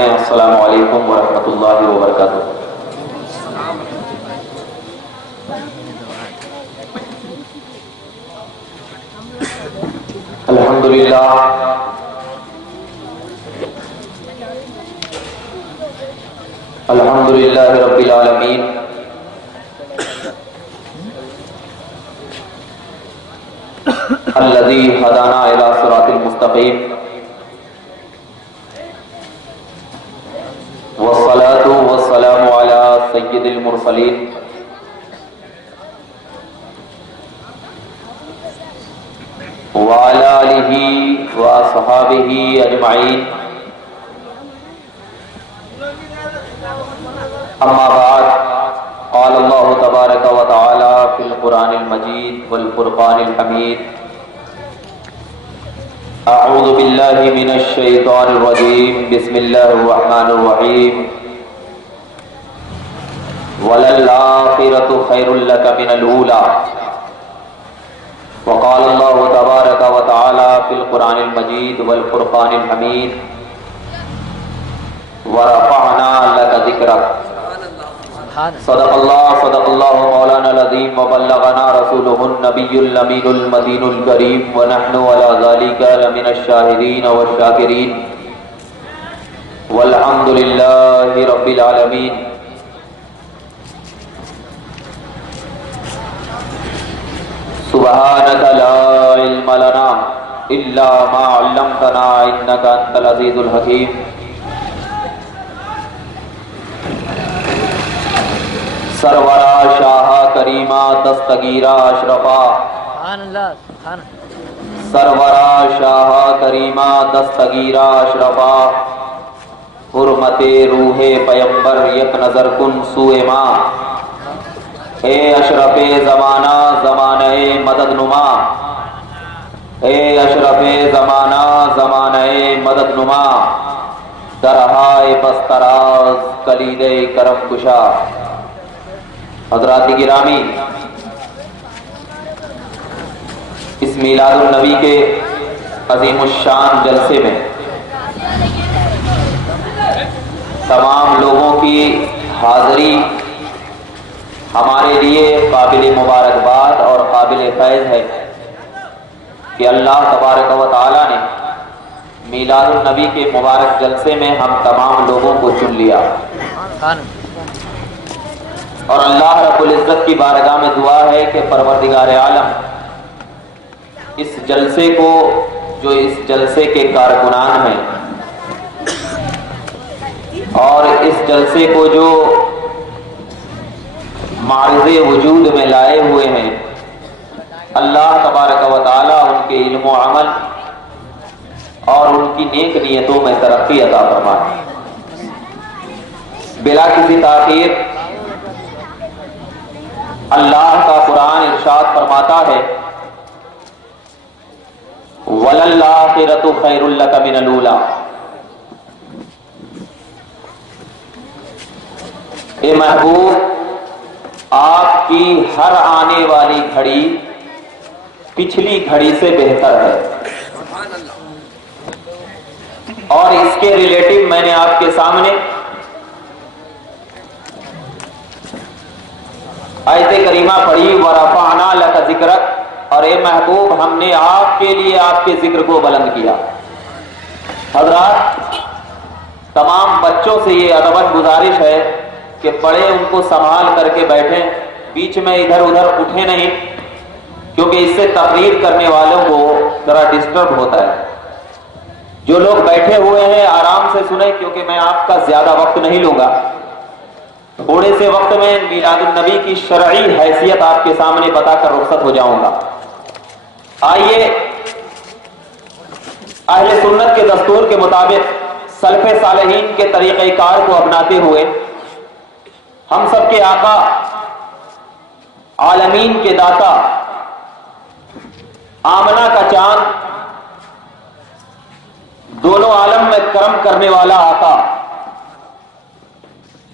السلام علیکم ورحمۃ اللہ وبرکاتہ۔ الحمدللہ الحمدللہ رب العالمین، الذی ہدانا الی صراط المستقیم، والصلاة والسلام على سید المرسلین وعلى آلہ واصحابہ اجمعین، اما بعد، قال اللہ تبارک و تعالی فی القرآن المجید والفرقان الحمید، اعوذ باللہ من الشیطان الرجیم، بسم اللہ الرحمن الرحیم، وَلَلْآخِرَةُ خَيْرٌ لَكَ مِنَ الْأُولَى، وقال اللہ تبارک و تعالی فی القرآن المجید والفرقان الحمید، وَرَفَعْنَا لَكَ ذِكْرَكَ، صدق اللہ مولانا العظیم، وبلغنا رسولہ النبی الامین المدین الکریم، ونحن علی ذلک لمن الشاہدین والشاکرین، والحمد للہ رب العالمین۔ سبحانک لا علم لنا الا ما علمتنا انک انت العزیز الحکیم۔ سرورا شاہ کریمہ دستگیرہ اشرفا، سرورا شاہ کریمہ دستگیرہ اشرفا، حرمت روح پیمبر یک نظر کن سوئے ماں، اے اشرف زمانہ زمانہ مدد نما، اے اشرف زمانہ زمانہ مدد نما، درہائے بستراز کلید کرم کشا۔ حضرات گرامی، اس میلاد النبی کے عظیم الشان جلسے میں تمام لوگوں کی حاضری ہمارے لیے قابل مبارکباد اور قابل فیض ہے کہ اللہ تبارک و تعالی نے میلاد النبی کے مبارک جلسے میں ہم تمام لوگوں کو چن لیا، اور اللہ رب العزت کی بارگاہ میں دعا ہے کہ پروردگار عالم اس جلسے کو، جو اس جلسے کے کارکنان ہیں اور اس جلسے کو جو معرض وجود میں لائے ہوئے ہیں، اللہ تبارک و تعالی ان کے علم و عمل اور ان کی نیک نیتوں میں ترقی عطا فرمائے۔ بلا کسی تاخیر اللہ کا قرآن ارشاد فرماتا ہے، وَلَلْآخِرَةُ خَيْرٌ لَكَ مِنَ الْأُولَى، اے محبوب، آپ کی ہر آنے والی گھڑی پچھلی گھڑی سے بہتر ہے۔ اور اس کے ریلیٹو میں نے آپ کے سامنے آیت کریمہ پڑھی، وَرَفَعْنَا لَكَ ذِكْرَكَ، اور اے محبوب، ہم نے آپ کے لیے آپ کے ذکر کو بلند کیا۔ حضرات، تمام بچوں سے یہ ادباً گزارش ہے کہ بڑے ان کو سنبھال کر کے بیٹھیں، بیچ میں ادھر ادھر اٹھیں نہیں، کیونکہ اس سے تقریر کرنے والوں کو ذرا ڈسٹرب ہوتا ہے۔ جو لوگ بیٹھے ہوئے ہیں آرام سے سنیں، کیونکہ میں آپ کا زیادہ وقت نہیں لوں گا۔ تھوڑے سے وقت میں میلاد النبی کی شرعی حیثیت آپ کے سامنے بتا کر رخصت ہو جاؤں گا۔ آئیے اہل سنت کے دستور کے مطابق سلف صالحین کے طریقہ کار کو اپناتے ہوئے ہم سب کے آقا، عالمین کے داتا، آمنہ کا چاند، دونوں عالم میں کرم کرنے والا آقا،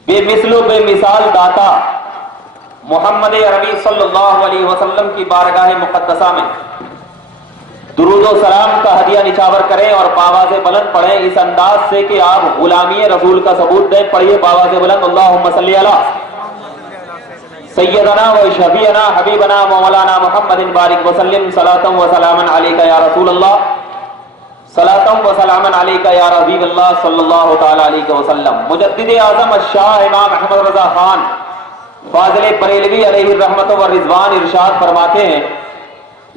بے مثل و بے مثال داتا محمد عربی صلی اللہ علیہ وسلم کی بارگاہ مقدسہ میں दुरूद व सलाम का हदिया निछावर करें और बावाज़ बुलंद पढ़ें इस अंदाज से कि आप गुलामी रसूल का सबूत दें। पढ़िए बावाज़ बुलंद, अल्लाहुम्मा सल्ली अला सय्यदना व शफीअना हबीबना मौलाना मुहम्मदिन बारिक वसल्लिम सलातम व सलामन अलैका या रसूल अल्लाह, सलातम व सलामन अलैका या हबीब अल्लाह सल्लल्लाहु तआला अलैहि वसल्लम। मुजद्दिद आज़म शाह इमाम अहमद रज़ा खान फाज़िल बरेलवी अलैहि रहमत व रिज़वान इरशाद फरमाते हैं,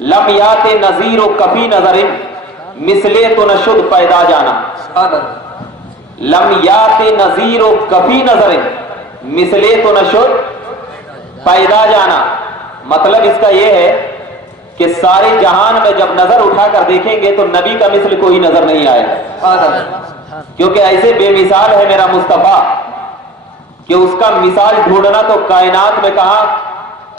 लम याते नज़ीर कफी नजरिन मिसले तो नशुद पैदा जाना। लम याते नज़ीर कफी नजरिन मिसले तो नशुद पैदा जाना। मतलब इसका यह है कि सारे जहान में जब नजर उठाकर देखेंगे तो नबी का मिसल कोई नजर नहीं आएगा, क्योंकि ऐसे बेमिसाल है मेरा मुस्तफा कि उसका मिसाल ढूंढना तो कायनात में कहा,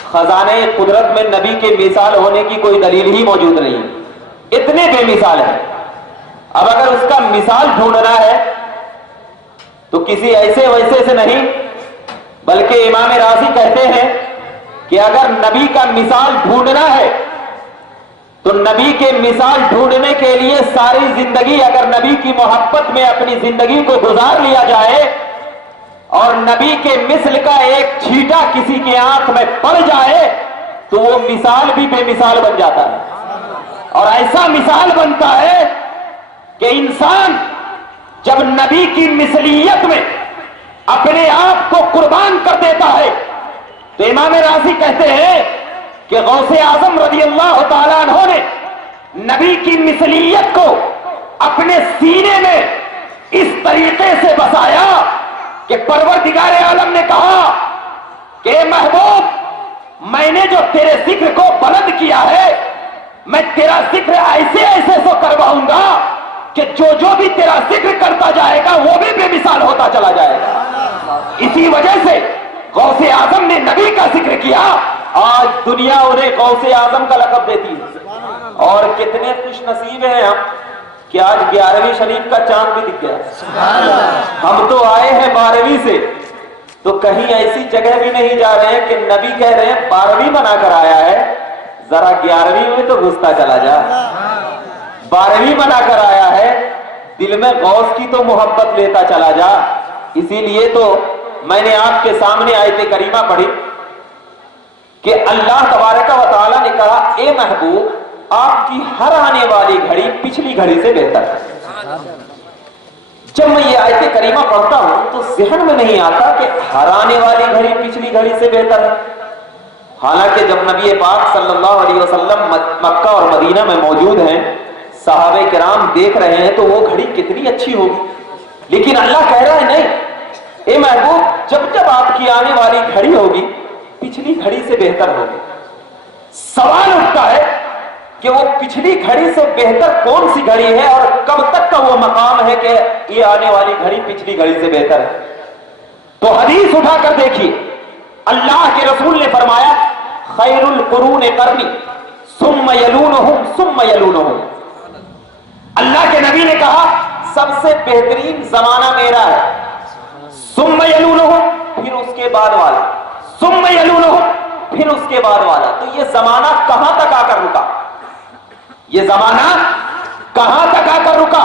खजाने कुदरत में नबी के मिसाल होने की कोई दलील ही मौजूद नहीं है, इतने बेमिसाल है। अब अगर उसका मिसाल ढूंढना है तो किसी ऐसे वैसे से नहीं, बल्कि इमाम राज़ी कहते हैं कि अगर नबी का मिसाल ढूंढना है तो नबी के मिसाल ढूंढने के लिए सारी जिंदगी अगर नबी की मोहब्बत में अपनी जिंदगी को गुजार लिया जाए और नबी के मिसल का एक छींटा किसी के आंख में पड़ जाए तो वो मिसाल भी बेमिसाल बन जाता है। और ऐसा मिसाल बनता है कि इंसान जब नबी की मिसलियत में अपने आप को कुर्बान कर देता है तो इमाम राज़ी कहते हैं कि गौसे आजम रज़ियल्लाहु ताला अन्हु ने नबी की मिसलियत को अपने सीने में इस तरीके से बसाया कि परवरदिगार आलम ने कहा कि महबूब, मैंने जो तेरे जिक्र को बुलंद किया है, मैं तेरा जिक्र ऐसे ऐसे सो करवाऊंगा कि जो भी तेरा जिक्र करता जाएगा वो भी बेमिसाल होता चला जाएगा। इसी वजह से गौसे आजम ने नबी का जिक्र किया, आज दुनिया उन्हें गौसे आजम का लक़ब देती है। और कितने खुश नसीब हैं हम कि आज 11वीं शरीफ का चांद भी दिख गया। हम तो आए हैं 12वीं से, तो कहीं ऐसी जगह भी नहीं जा रहे हैं कि नबी कह रहे हैं 12वीं बनाकर आया है, जरा 11वीं में तो घुसता चला जा। 12वीं बनाकर आया है, दिल में गौस की तो मोहब्बत लेता चला जा। इसीलिए तो मैंने आपके सामने आयत करीमा पढ़ी कि अल्लाह तबारक व तआला ने कहा, ए महबूब, आपकी हर आने वाली घड़ी पिछली घड़ी से बेहतर है। जब मैं ये आयत करीमा पढ़ता हूं तो ज़हन में नहीं आता कि हर आने वाली घड़ी पिछली घड़ी से बेहतर है। हालांकि जब नबी पाक सल्लल्लाहु अलैहि वसल्लम मक्का और मदीना में मौजूद हैं, सहाबे किराम देख रहे हैं तो वो घड़ी कितनी अच्छी होगी, लेकिन अल्लाह कह रहा है नहीं, ए महबूब, जब जब आपकी आने वाली घड़ी होगी पिछली घड़ी से बेहतर होगी। सवाल उठता है कि वो पिछली घड़ी से बेहतर कौन सी घड़ी है और कब तक का वो मकाम है कि ये आने वाली घड़ी पिछली घड़ी से बेहतर है। तो हदीस उठाकर देखिए, अल्लाह के रसूल ने फरमाया, खैरुल कुरून करनी सुम्मा यलूनहुम सुम्मा यलूनहुम। अल्लाह के नबी ने कहा सबसे बेहतरीन जमाना मेरा है, सुम्मा यलूनहुम, फिर उसके बाद वाला, सुम्मा यलूनहुम, फिर उसके बाद वाला। तो ये जमाना कहां तक आकर रुका? ये जमाना कहां तक आकर रुका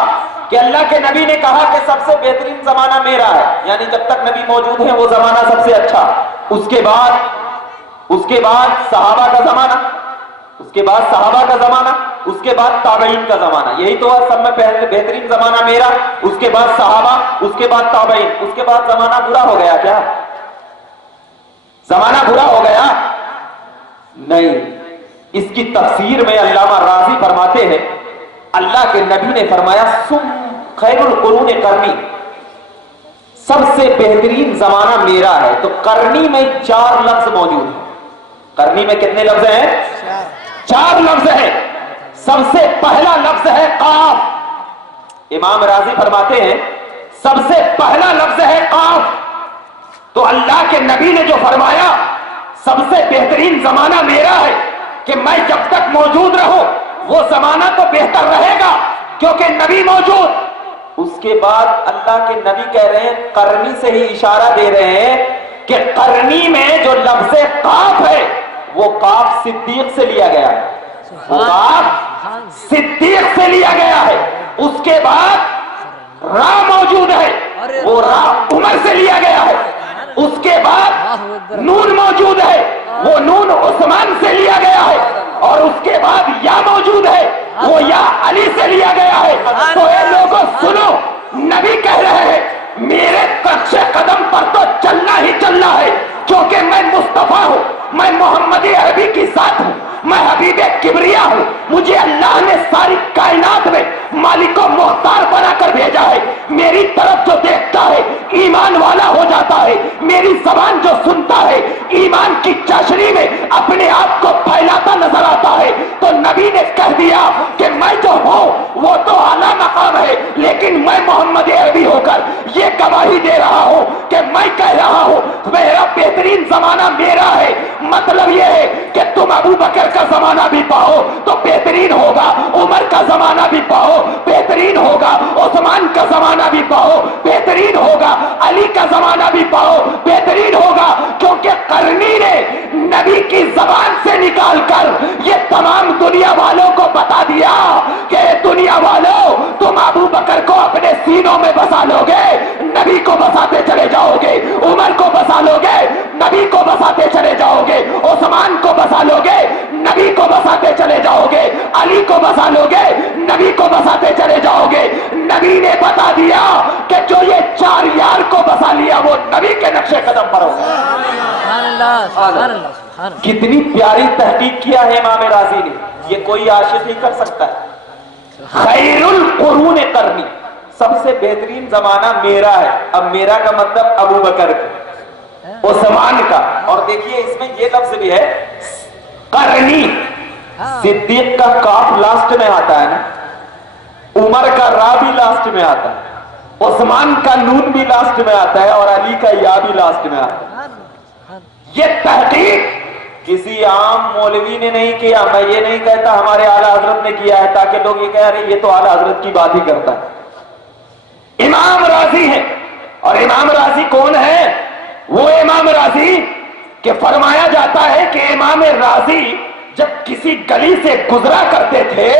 कि अल्लाह के नबी ने कहा कि सबसे बेहतरीन जमाना मेरा है, यानी जब तक नबी मौजूद है वो जमाना सबसे अच्छा। उसके बाद सहाबा का जमाना, उसके बाद सहाबा का जमाना, उसके बाद ताबईन का जमाना। यही तो है सब में बेहतरीन जमाना मेरा, उसके बाद सहाबा, उसके बाद ताबईन। उसके बाद जमाना बुरा हो गया क्या? जमाना बुरा हो गया? नहीं। इसकी तफसीर में अल्लामा राज़ी फरमाते हैं, अल्लाह के नबी ने फरमाया सुम खैरुल कुरून करनी, सबसे बेहतरीन जमाना मेरा है। तो करनी में 4 लफ्ज मौजूद है। करनी में कितने लफ्ज हैं? 4 लफ्ज है। सबसे पहला लफ्ज है काफ। इमाम राज़ी फरमाते हैं सबसे पहला लफ्ज है काफ। तो अल्लाह के नबी ने जो फरमाया सबसे बेहतरीन जमाना मेरा है कि मैं जब तक मौजूद रहूं वो जमाना तो बेहतर रहेगा क्योंकि नबी मौजूद। उसके बाद अल्लाह के नबी कह रहे हैं, करनी से ही इशारा दे रहे हैं कि करनी में जो लफ्ज़ काफ है वो काफ सिद्दीक से लिया गया है। वो काफ सिद्दीक से लिया गया है। उसके बाद रा मौजूद है, वो रा उमर से लिया गया है। उसके बाद नून मौजूद है, वो नून उस्मान से लिया गया है। और उसके बाद या मौजूद है, वो या अली से लिया गया है। तो ये लोगों सुनो, नबी कह रहे हैं मेरे कच्चे कदम पर तो चलना ही चलना है, क्योंकि मैं मुस्तफा हूँ, मैं मोहम्मदी अरबी की साथ हूँ, मैं हबीब किबरिया हूँ। मुझे अल्लाह ने सारी कायनात में मालिको मुख्तार बनाकर भेजा है। मेरी तरफ जो देखता है ईमान वाला हो जाता है, मेरी जबान जो सुनता है ईमान की चाशनी में अपने आप को फैलाता नजर आता है। तो नबी ने कह दिया कि मैं जो हूँ वो तो आला मकाम है, लेकिन मैं मोहम्मद अरबी होकर ये गवाही दे रहा हूँ कि मैं कह रहा हूँ मेरा बेहतरीन जमाना मेरा है। मतलब ये है कि तुम अबू बकर का जमाना भी पाओ तो बेहतरीन होगा, उमर का जमाना भी पाओ बेहतरीन होगा, उस्मान का जमाना भी पाओ बेहतरीन होगा, अली का जमाना भी पाओ बेहतरीन होगा। क्योंकि करनी ने नबी की जबान से निकालकर ये तमाम दुनिया वालों को बता दिया कि दुनिया वालों तुम अबू बकर को अपने सीनों में बसा लोगे, नबी को बसाते चले जाओगे, उमर को बसा लोगे, नबी को बसाते चले जाओगे, उस्मान को बसा लोगे, नबी को बसाते चले जाओगे, अली को बसा लोगे, नबी को बसाते चले जाओगे। नबी ने बता दिया कि जो ये चार यार को बसा लिया वो नबी के नक्शे कदम पर होगा। कितनी प्यारी तहकीक किया है इमाम राजी ने, ये कोई आशिक ही कर सकता है। खैरुल कुरून करनी, सबसे बेहतरीन जमाना मेरा है। अब मेरा का मतलब अबू बकर का, उस्मान का, और देखिए इसमें ये लफ्ज भी है करनी। सिद्दीक का काफ लास्ट में आता है ना, उमर का रा भी लास्ट में आता है, उस्मान का नून भी लास्ट में आता है, और अली का या भी लास्ट में आता है। ये तहकीक किसी आम मौलवी ने नहीं किया। मैं ये नहीं कहता हमारे आला हजरत ने किया है ताकि लोग ये कह रहे ये तो आला हजरत की बात ही करता है। इमाम राजी है, और इमाम राजी कौन है? वो इमाम राजी कि फरमाया जाता है कि इमाम राजी जब किसी गली से गुजरा करते थे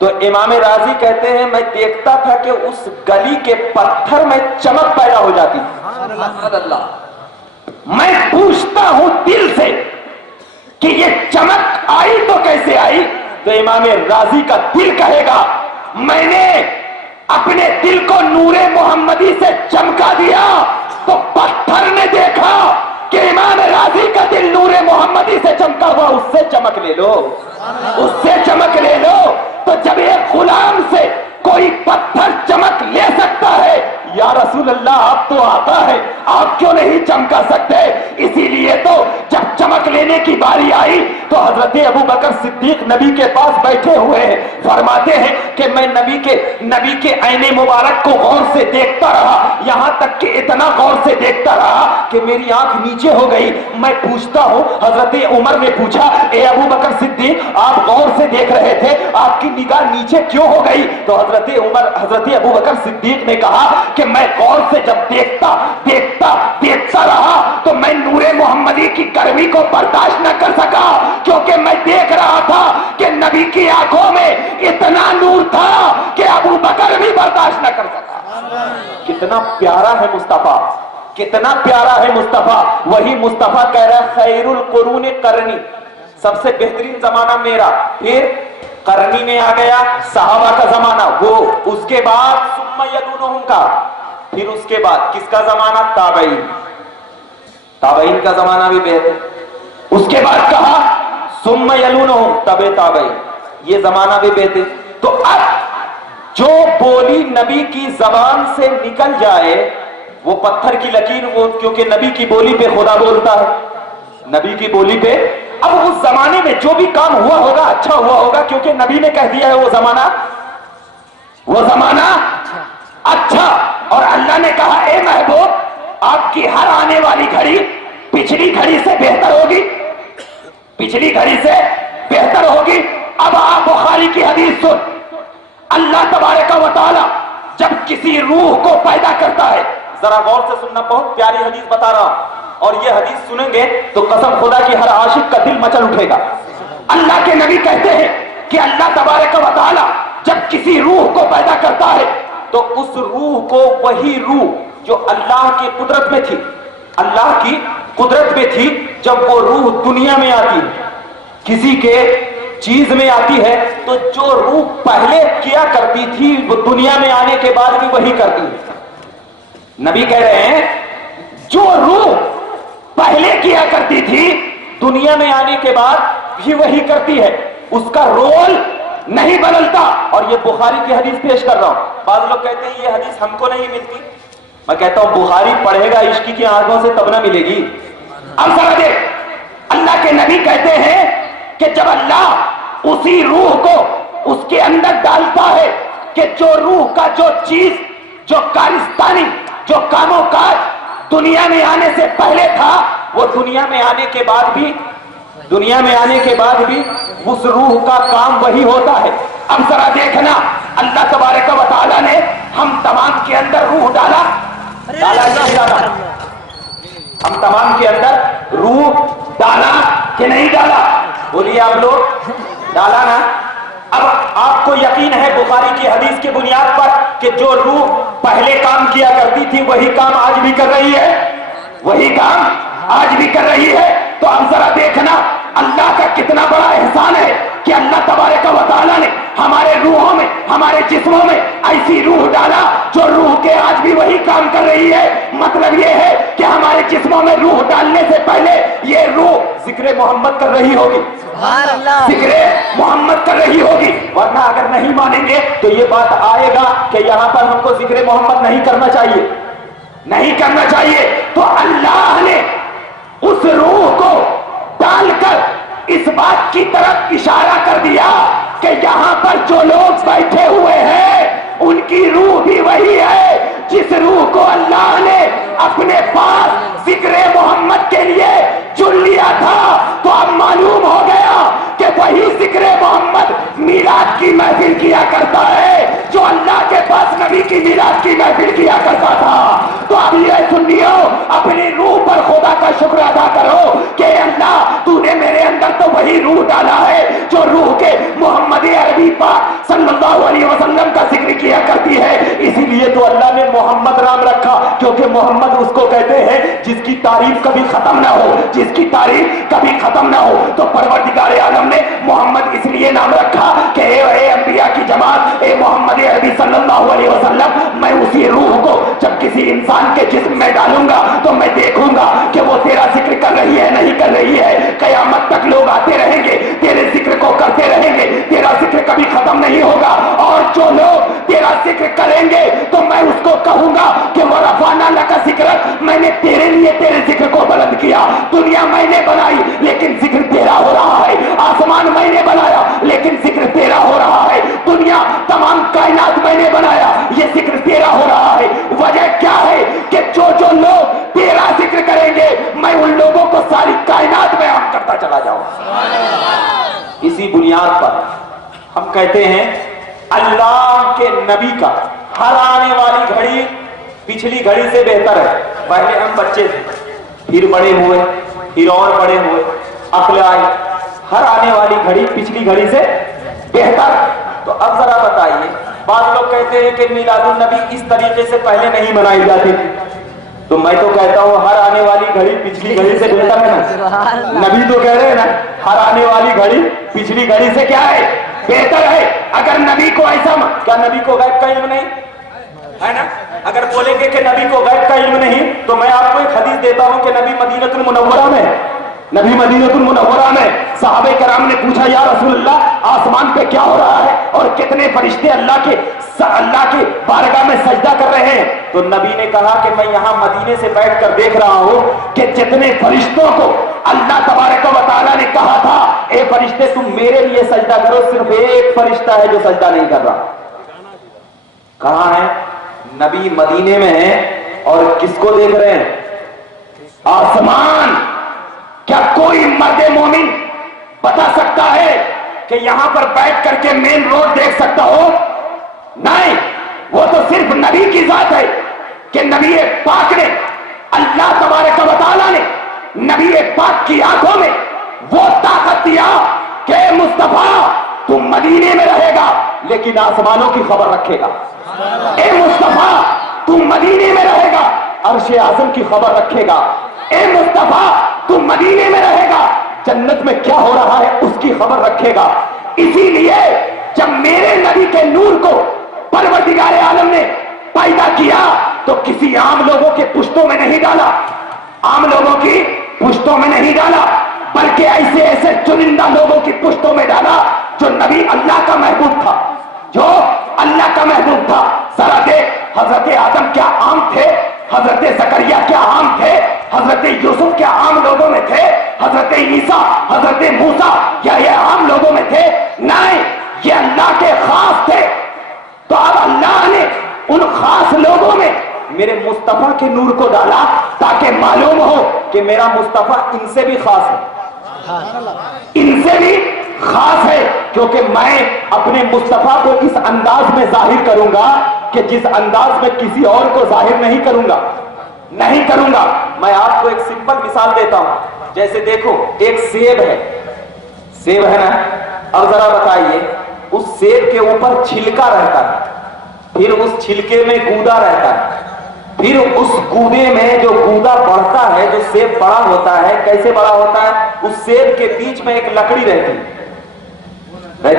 तो इमाम राजी कहते हैं मैं देखता था कि उस गली के पत्थर में चमक पैदा हो जाती है। मैं पूछता हूं दिल से कि ये चमक आई तो कैसे आई? तो इमाम राजी का दिल कहेगा मैंने अपने दिल को नूरे मोहम्मदी से चमका दिया। तो पत्थर ने देखा कि इमाम राजी का दिल नूरे मोहम्मदी से चमका हुआ, उससे चमक ले लो, उससे चमक ले लो। तो जब एक गुलाम से कोई पत्थर चमक ले सकता है, या रसूल अल्लाह आप तो आता है, आप क्यों नहीं चमका सकते? इसीलिए तो जब चमक लेने की बारी आई तो हजरत अबू बकर सिद्दीक नबी के पास बैठे हुए हैं। फरमाते हैं कि मैं नबी के ऐने मुबारक को गौर से देखता रहा, यहां तक कि इतना गौर से देखता रहा कि मेरी आंख नीचे हो गई। मैं पूछता हूं, हजरत उमर ने पूछा ए अबू बकर सिद्दीक आप गौर से देख रहे थे, आपकी निगाह नीचे क्यों हो गई? तो हजरत अबू बकर सिद्दीक ने कहा कि मैं गौर से जब देखता रहा तो मैं नूरे मोहम्मदी की गर्मी को बर्दाश्त न कर सका, क्योंकि मैं देख रहा था कि नबी की आंखों में इतना नूर था कि अबू बकर भी बर्दाश्त न कर सका। कितना प्यारा है मुस्तफा, कितना प्यारा है मुस्तफा। वही मुस्तफा कह रहा है खैरुल कुरून करनी, सबसे बेहतरीन जमाना मेरा। फिर करनी में आ गया सहाबा का जमाना, वो उसके बाद सुम्मा यलूनहुम का, फिर उसके बाद किसका जमाना? ताबईन का जमाना भी बेहतर। उसके बाद कहा सुम्मा यलूनहुम तबे ताबईन, ये जमाना भी बेहतर। तो अब जो बोली नबी की जबान से निकल जाए वो पत्थर की लकीर, वो क्योंकि नबी की बोली पे खुदा बोलता है, नबी की बोली पे। अब उस जमाने में जो भी काम हुआ होगा अच्छा हुआ होगा, क्योंकि नबी ने कह दिया है वो जमाना अच्छा। और अल्लाह ने कहा ए महबूब आपकी हर आने वाली घड़ी पिछली घड़ी से बेहतर होगी, पिछली घड़ी से बेहतर होगी। अब आप बुखारी की हदीस सुन, अल्लाह तबारक व तआला जब किसी रूह को पैदा करता है, जरा गौर से सुनना, बहुत प्यारी हदीस बता रहा हूं, और ये हदीस सुनेंगे तो कसम खुदा की हर आशिक का दिल मचल उठेगा। अल्लाह के नबी कहते हैं کہ اللہ تبارک و تعالی جب کسی روح کو پیدا کرتا ہے تو اس روح کو وہی روح جو اللہ کی قدرت میں تھی، اللہ کی قدرت میں تھی، جب وہ روح دنیا میں آتی ہے، کسی کے چیز میں آتی ہے، تو جو روح پہلے کیا کرتی تھی وہ دنیا میں آنے کے بعد بھی وہی کرتی ہے۔ نبی کہہ رہے ہیں جو روح پہلے کیا کرتی تھی دنیا میں آنے کے بعد بھی وہی کرتی ہے، اس کا رول نہیں بدلتا۔ اور یہ بخاری کی حدیث پیش کر رہا ہوں۔ بعض لوگ کہتے ہیں یہ حدیث ہم کو نہیں ملتی، میں کہتا ہوں بخاری پڑھے گا عشق کی آنکھوں سے تب نہ ملے گی۔ اب ذرا دیکھ، اللہ کے نبی کہتے ہیں کہ جب اللہ اسی روح کو اس کے اندر ڈالتا ہے کہ جو روح کا جو چیز، جو کارستانی، جو کام و کاج دنیا میں آنے سے پہلے تھا، وہ دنیا میں آنے کے بعد بھی اس روح کا کام وہی ہوتا ہے۔ اب ذرا دیکھنا، اللہ تبارک و تعالیٰ نے ہم تمام کے اندر روح ڈالا نہیں ڈالا؟ ہم تمام کے اندر روح ڈالا کہ نہیں ڈالا؟ بولیے آپ لوگ، ڈالا نا؟ اب آپ کو یقین ہے بخاری کی حدیث کی بنیاد پر کہ جو روح پہلے کام کیا کرتی تھی وہی کام آج بھی کر رہی ہے، وہی کام آج بھی کر رہی ہے۔ تو اب ذرا دیکھنا اللہ کا کتنا بڑا احسان ہے کہ اللہ تبارک و تعالیٰ نے ہمارے روحوں میں، ہمارے جسموں میں ایسی روح ڈالا جو روح کے آج بھی وہی کام کر رہی ہے۔ مطلب یہ ہے کہ ہمارے جسموں میں روح ڈالنے سے پہلے یہ روح ذکر محمد کر رہی ہوگی، ذکر محمد کر رہی ہوگی، ورنہ اگر نہیں مانیں گے تو یہ بات آئے گا کہ یہاں پر ہم کو ذکر محمد نہیں کرنا چاہیے، نہیں کرنا چاہیے۔ تو اللہ نے اس روح کو ڈال کر اس بات کی طرف اشارہ کر دیا کہ یہاں پر جو لوگ بیٹھے ہوئے ہیں ان کی روح بھی وہی ہے جس روح کو اللہ نے اپنے پاس ذکر محمد کے لیے چن لیا تھا۔ تو اب معلوم ہو گیا کہ وہی ذکر محمد میلاد کی محفل کیا کرتا ہے جو اللہ کے پاس نبی کی میلاد کی محفل کیا کرتا تھا۔ تو اب یہ سنیو، اپنی روح پر خدا کا شکر ادا کرو کہ اللہ تو نے میرے اندر تو وہی روح ڈالا ہے جو روح کے محمد عربی پاک صلی اللہ علیہ وسلم کا ذکر کیا کرتی ہے۔ اسی لیے تو اللہ نے محمد نام رکھا، کیونکہ محمد اس کو کہتے ہیں جس کی تعریف کبھی ختم نہ ہو، جس کی تعریف کبھی ختم نہ ہو۔ تو پروردگار عالم نے محمد اس لیے نام رکھا کہ اے انبیاء کی جماعت، اے محمد عربی صلی اللہ علیہ وسلم، میں اسی روح کو جب کسی انسان کے جسم میں ڈالوں گا تو میں دیکھوں گا کہ وہ تیرا ذکر کر رہی ہے نہیں کر رہی ہے۔ قیامت تک لوگ آتے رہیں گے، تیرے ذکر کو کرتے رہیں گے، تیرا ذکر کبھی ختم نہیں ہوگا۔ اور جو لوگ تیرا ذکر کریں گے تو میں اس کو کہوں گا کہ وہ رفعنا لک ذکرک، میں نے تیرے لیے تیرے ذکر کو بلند کیا۔ دنیا میں نے بنائی لیکن ذکر تیرا ہو رہا ہے، آسمان میں نے بنایا لیکن ذکر تیرا ہو رہا ہے، دنیا تمام کائنات میں نے بنایا، یہ ذکر تیرا ہو رہا ہے۔ وجہ کیا ہے کہ جو لوگ تیرا ذکر کریں گے میں ان لوگوں کو ساری کائنات میں عام کرتا چلا جاؤں۔ اسی بنیاد پر ہم کہتے ہیں اللہ کے نبی کا ہر آنے والی گھڑی پچھلی گھڑی سے بہتر ہے۔ پہلے ہم بچے تھے، پھر بڑے ہوئے، پھر اور بڑے ہوئے، عقل آئی، ہر آنے والی گھڑی پچھلی گھڑی سے بہتر۔ تو اب ذرا بتائیے، بعض لوگ کہتے ہیں کہ میلاد النبی اس طریقے سے پہلے نہیں منائی جاتی تھی، تو میں تو کہتا ہوں ہر آنے والی گھڑی پچھلی گھڑی سے بہتر ہے نا۔ نبی تو کہہ رہے ہیں نا ہر آنے والی گھڑی پچھلی گھڑی سے کیا ہے؟ بہتر ہے۔ اگر نبی کو ایسا، کیا نبی کو غیب کا علم نہیں ہے نا؟ اگر بولیں گے کہ نبی کو غیب کا علم نہیں تو میں آپ کو ایک حدیث دیتا ہوں کہ نبی مدینہ المنورہ میں صحابہ کرام نے پوچھا یا رسول اللہ آسمان پہ کیا ہو رہا ہے اور کتنے فرشتے اللہ کے بارگاہ میں سجدہ کر رہے ہیں؟ تو نبی نے کہا کہ میں یہاں مدینے سے بیٹھ کر دیکھ رہا ہوں کہ جتنے فرشتوں کو اللہ تبارک و تعالیٰ نے کہا تھا اے فرشتے تم میرے لیے سجدہ کرو، صرف ایک فرشتہ ہے جو سجدہ نہیں کر رہا۔ کہاں ہے؟ نبی مدینے میں ہے اور کس کو دیکھ رہے ہیں؟ آسمان۔ کیا کوئی مرد مومن بتا سکتا ہے کہ یہاں پر بیٹھ کر کے مین روڈ دیکھ سکتا ہو؟ نہیں، وہ تو صرف نبی کی ذات ہے کہ نبی پاک نے، اللہ تبارک و تعالیٰ نے نبی پاک کی آنکھوں میں وہ طاقت دیا کہ مصطفیٰ तू मदीने में रहेगा लेकिन आसमानों की खबर रखेगा। ए मुस्तफा तू मदीने में रहेगा, अर्श आज़म की खबर रखेगा। ए मुस्तफा तू मदीने में रहेगा, जन्नत में क्या हो रहा है उसकी खबर रखेगा। इसीलिए जब मेरे नबी के नूर को परवरदिगार आलम ने पैदा किया तो किसी आम लोगों के पुश्तों में नहीं डाला, आम लोगों की पुश्तों में नहीं डाला, बल्कि ऐसे ऐसे चुनिंदा लोगों की पुश्तों में डाला जो नबी अल्लाह का महबूब था, जो अल्लाह का महबूब था। जरा देख, हजरत आदम क्या आम थे, हजरत जकरिया क्या आम थे, हजरत यूसुफ क्या आम लोगों में थे, हजरत ईसा, हजरत मूसा क्या ये आम लोगों में थे? नहीं, ये अल्लाह के खास थे। तो अब अल्लाह ने उन खास लोगों में मेरे मुस्तफा के नूर को डाला ताकि मालूम हो कि मेरा मुस्तफा इनसे भी खास है, इनसे भी खास है, क्योंकि मैं अपने मुस्तफा को इस अंदाज में जाहिर करूंगा कि जिस अंदाज में किसी और को जाहिर नहीं करूंगा, नहीं करूंगा। मैं आपको एक सिंपल मिसाल देता हूं। जैसे देखो, एक सेब है, सेब है ना, अब जरा बताइए, उस सेब के ऊपर छिलका रहता है, फिर उस छिलके में गूदा रहता है, फिर उस गूदे में जो गूदा बढ़ता है, जो सेब बड़ा होता है, कैसे बड़ा होता है? उस सेब के बीच में एक लकड़ी रहती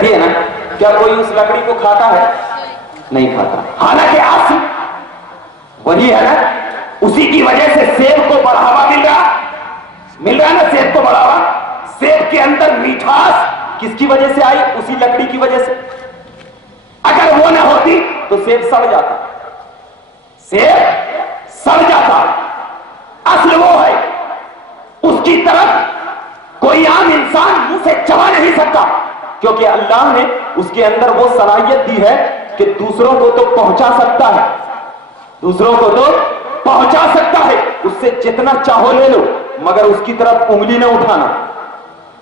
है ना। क्या कोई उस लकड़ी को खाता है? नहीं खाता। हालांकि असल वही है ना, उसी की वजह से सेब को बढ़ावा मिल रहा ना, सेब को बढ़ावा। सेब के अंदर मिठास किसकी वजह से आई? उसी लकड़ी की वजह से। अगर वो ना होती तो सेब सड़ जाता, सेब सड़ जाता। असल वो है, उसकी तरफ कोई आम इंसान मुंह से चबा नहीं सकता, क्योंकि अल्लाह ने उसके अंदर वो सलाहियत दी है कि दूसरों को तो पहुंचा सकता है, दूसरों को तो पहुंचा सकता है। उससे जितना चाहो ले लो, मगर उसकी तरफ उंगली ना उठाना,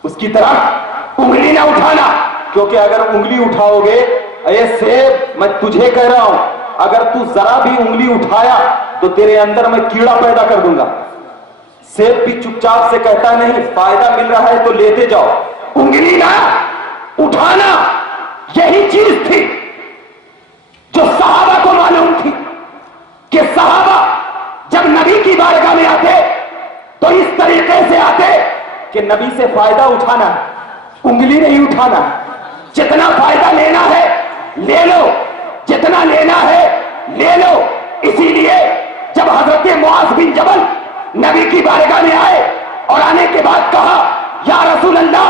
उसकी तरफ उंगली ना उठाना, क्योंकि अगर उंगली उठाओगे, अरे सेब मैं तुझे कह रहा हूं, अगर तू जरा भी उंगली उठाया तो तेरे अंदर मैं कीड़ा पैदा कर दूंगा। सेब भी चुपचाप से कहता नहीं, फायदा मिल रहा है तो लेते जाओ, उंगली ना उठाना। यही चीज थी जो सहाबा को मालूम थी कि सहाबा जब नबी की बारगाह में आते तो इस तरीके से आते कि नबी से फायदा उठाना, उंगली नहीं उठाना। जितना फायदा लेना है ले लो, जितना लेना है ले लो। इसीलिए जब हजरत मुआज बिन जबल नबी की बारगाह में आए और आने के बाद कहा, या रसूल अल्लाह,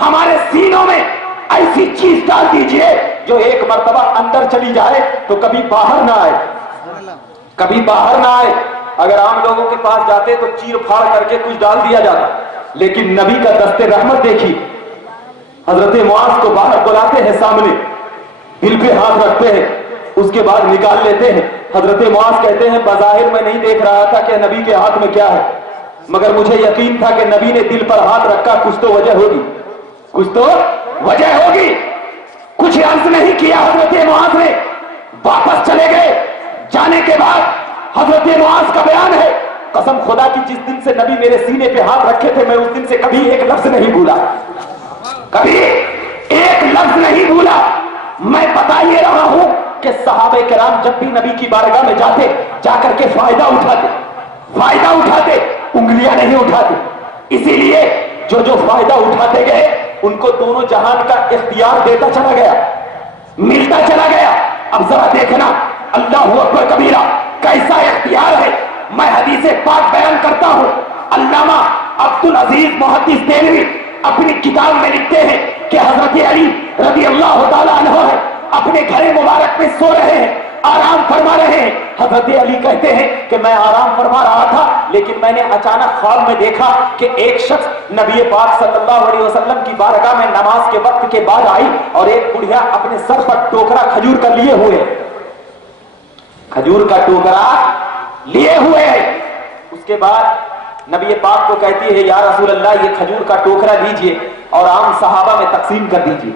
हमारे सीनों में ऐसी चीज डाल दीजिए जो एक मर्तबा अंदर चली जाए तो कभी बाहर ना आए, कभी बाहर ना आए। अगर आम लोगों के पास जाते तो चीर फाड़ करके कुछ डाल दिया जाता, लेकिन नबी का दस्ते रहमत देखी, हजरत मुआज को बाहर बुलाते हैं, सामने दिल पे हाथ रखते हैं, उसके बाद निकाल लेते हैं। हजरत मुआज कहते हैं, बज़ाहिर मैं नहीं देख रहा था कि नबी के हाथ में क्या है, मगर मुझे यकीन था कि नबी ने दिल पर हाथ रखा, कुछ तो वजह होगी, कुछ तो वजह होगी। कुछ अर्ज नहीं किया हजरत मुआज ने, वापस चले गए। जाने के बाद हजरत मुआज का बयान है, कसम खुदा की, जिस दिन से नबी मेरे सीने पे हाथ रखे थे, मैं उस दिन से कभी एक लफ्ज नहीं भूला, कभी एक लफ्ज नहीं भूला। मैं बता ये रहा हूं कि सहाबे किराम जब भी नबी की बारगाह में जाते, जाकर के फायदा उठाते, फायदा उठाते, उंगलियां नहीं उठाते। इसीलिए जो जो फायदा उठाते गए उनको दोनों जहान का इख्तियार देता चला गया, मिलता चला गया। अब जरा देखना, अल्लाहू अकबर कबीरा, कैसा इख्तियार है। मैं हदीसे पाक बयान करता हूं। अल्लामा अब्दुल अजीज मुहद्दिस देलवी अपनी किताब में लिखते हैं कि हजरत अली रज़ी अल्लाह ताला अन्हु है, अपने घर मुबारक में सो रहे हैं, आराम फरमा रहे हैं। हजरत अली कहते हैं कि मैं आराम फरमा रहा था, लेकिन मैंने अचानक ख्वाब में देखा कि एक शख्स नबी पाक सल्लल्लाहु अलैहि वसल्लम की बारगाह में नमाज के वक्त के बाद आई और एक बुढ़िया अपने सर पर टोकरा खजूर का लिए हुए, खजूर का टोकरा लिए हुए है। उसके बाद नबी पाक को कहती है, या रसूल अल्लाह, ये खजूर का टोकरा लीजिए और आम सहाबा में तकसीम कर दीजिए।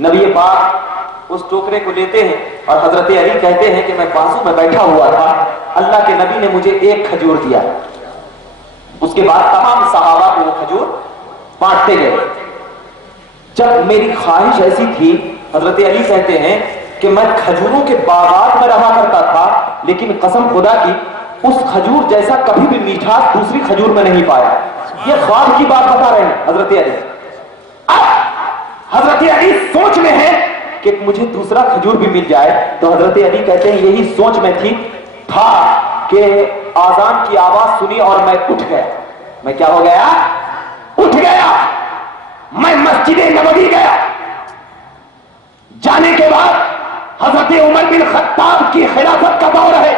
नबी पाक उस टोकरे को लेते हैं और हजरत अली कहते हैं कि मैं बाजू में बैठा हुआ था, अल्लाह के नबी ने मुझे एक खजूर दिया। उसके बाद तमाम सहाबा को वो खजूर बांटते गए। जब मेरी ख्वाहिश ऐसी थी, हजरत अली कहते हैं कि मैं खजूरों के बागात में रहा करता था, लेकिन कसम खुदा की उस खजूर जैसा कभी भी मीठास दूसरी खजूर में नहीं पाया। ये ख्वाब की बात बता रहे हैं हजरत अली। अब हजरत अली सोच में है कि मुझे दूसरा खजूर भी मिल जाए। तो हजरत अली कहते हैं यही सोच में था कि आजान की आवाज सुनी और मैं उठ गया। मैं क्या हो गया? उठ गया। मैं मस्जिद नबवी गया। जाने के बाद हजरत उमर बिन खत्ताब की खिलाफत का दौर है।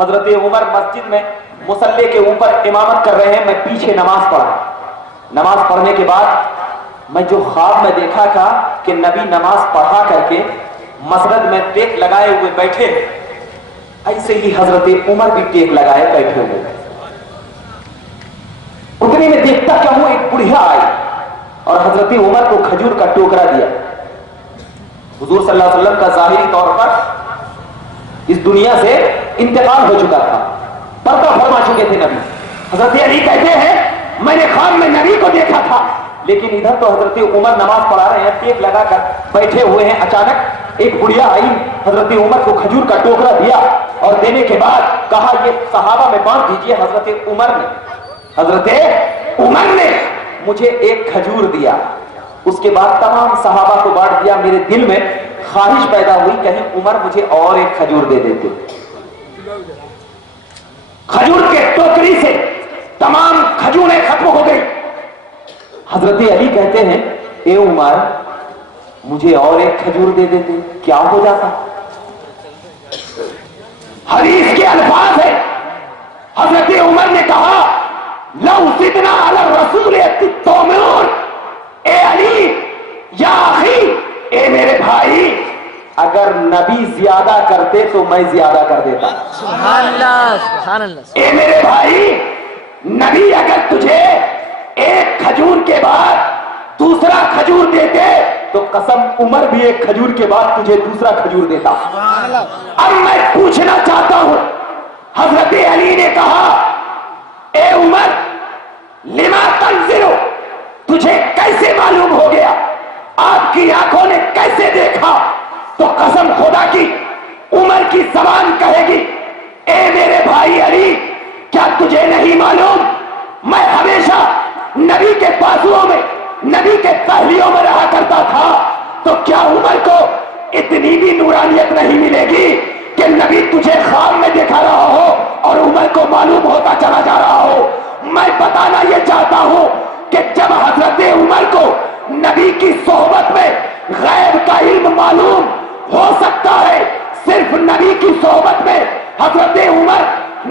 हजरत उमर मस्जिद में मुसल्ले के ऊपर इमामत कर रहे हैं, मैं पीछे नमाज पढ़ा। नमाज पढ़ने के बाद मैं जो ख्वाब में देखा था कि नबी नमाज पढ़ा करके मसरद में टेक लगाए हुए बैठे, ऐसे ही हजरत उमर भी टेक लगाए बैठे हुए। उतने में देखता क्या हूं, एक बुढ़िया आई और हजरत उमर को खजूर का टोकरा दिया। हुजूर सल्लल्लाहु अलैहि वसल्लम का जाहिरी तौर पर इस दुनिया से इंतकाल हो चुका था, पर्दा फरमा चुके थे नबी। हजरत अली कहते हैं मैंने ख्वाब में नबी को देखा था, लेकिन इधर तो हजरत उमर नमाज पढ़ा रहे हैं, टेक लगाकर बैठे हुए हैं। अचानक एक बुढ़िया आई, हजरत उमर को खजूर का टोकरा दिया और देने के बाद कहा ये सहाबा में बांट दीजिए। हजरत उमर ने मुझे एक खजूर दिया, उसके बाद तमाम सहाबा को बांट दिया। मेरे दिल में ख्वाहिश पैदा हुई कहीं उमर मुझे और एक खजूर दे देते। खजूर के टोकरी से तमाम खजूरें खत्म हो गई। हजरत अली कहते हैं ए उमर मुझे और एक खजूर दे देते, क्या हो जाता? हदीस के अल्फाज है, हजरत उमर ने कहा लौ सिदना अला रसूल तौमून, ए अली या अखी, ए मेरे भाई, अगर नबी ज्यादा करते तो मैं ज्यादा कर देता। सुभान अल्लाह, सुभान अल्लाह। ए मेरे भाई, नबी अगर तुझे एक खजूर के बाद दूसरा खजूर देते तो कसम उमर भी एक खजूर के बाद तुझे दूसरा खजूर देता। अब मैं पूछना चाहता हूं, हजरत अली ने कहा ए उमर लिमा तंजिरो, तुझे कैसे मालूम हो गया, आपकी आंखों ने कैसे देखा? तो कसम खुदा की उमर की जबान कहेगी ए मेरे भाई अली, क्या तुझे नहीं मालूम मैं हमेशा नबी के बाजुओं में, नबी के पहलियों में रहा करता था? तो क्या उमर को इतनी भी नूरानियत नहीं मिलेगी कि नबी तुझे ख्वाब में देखा रहा हो और उमर को मालूम होता चला जा रहा हो? मैं बताना यह चाहता हूं कि जब हजरत उमर को नबी की सोहबत में गैब का इल्म मालूम हो सकता है, सिर्फ नबी की सोहबत में हजरत उमर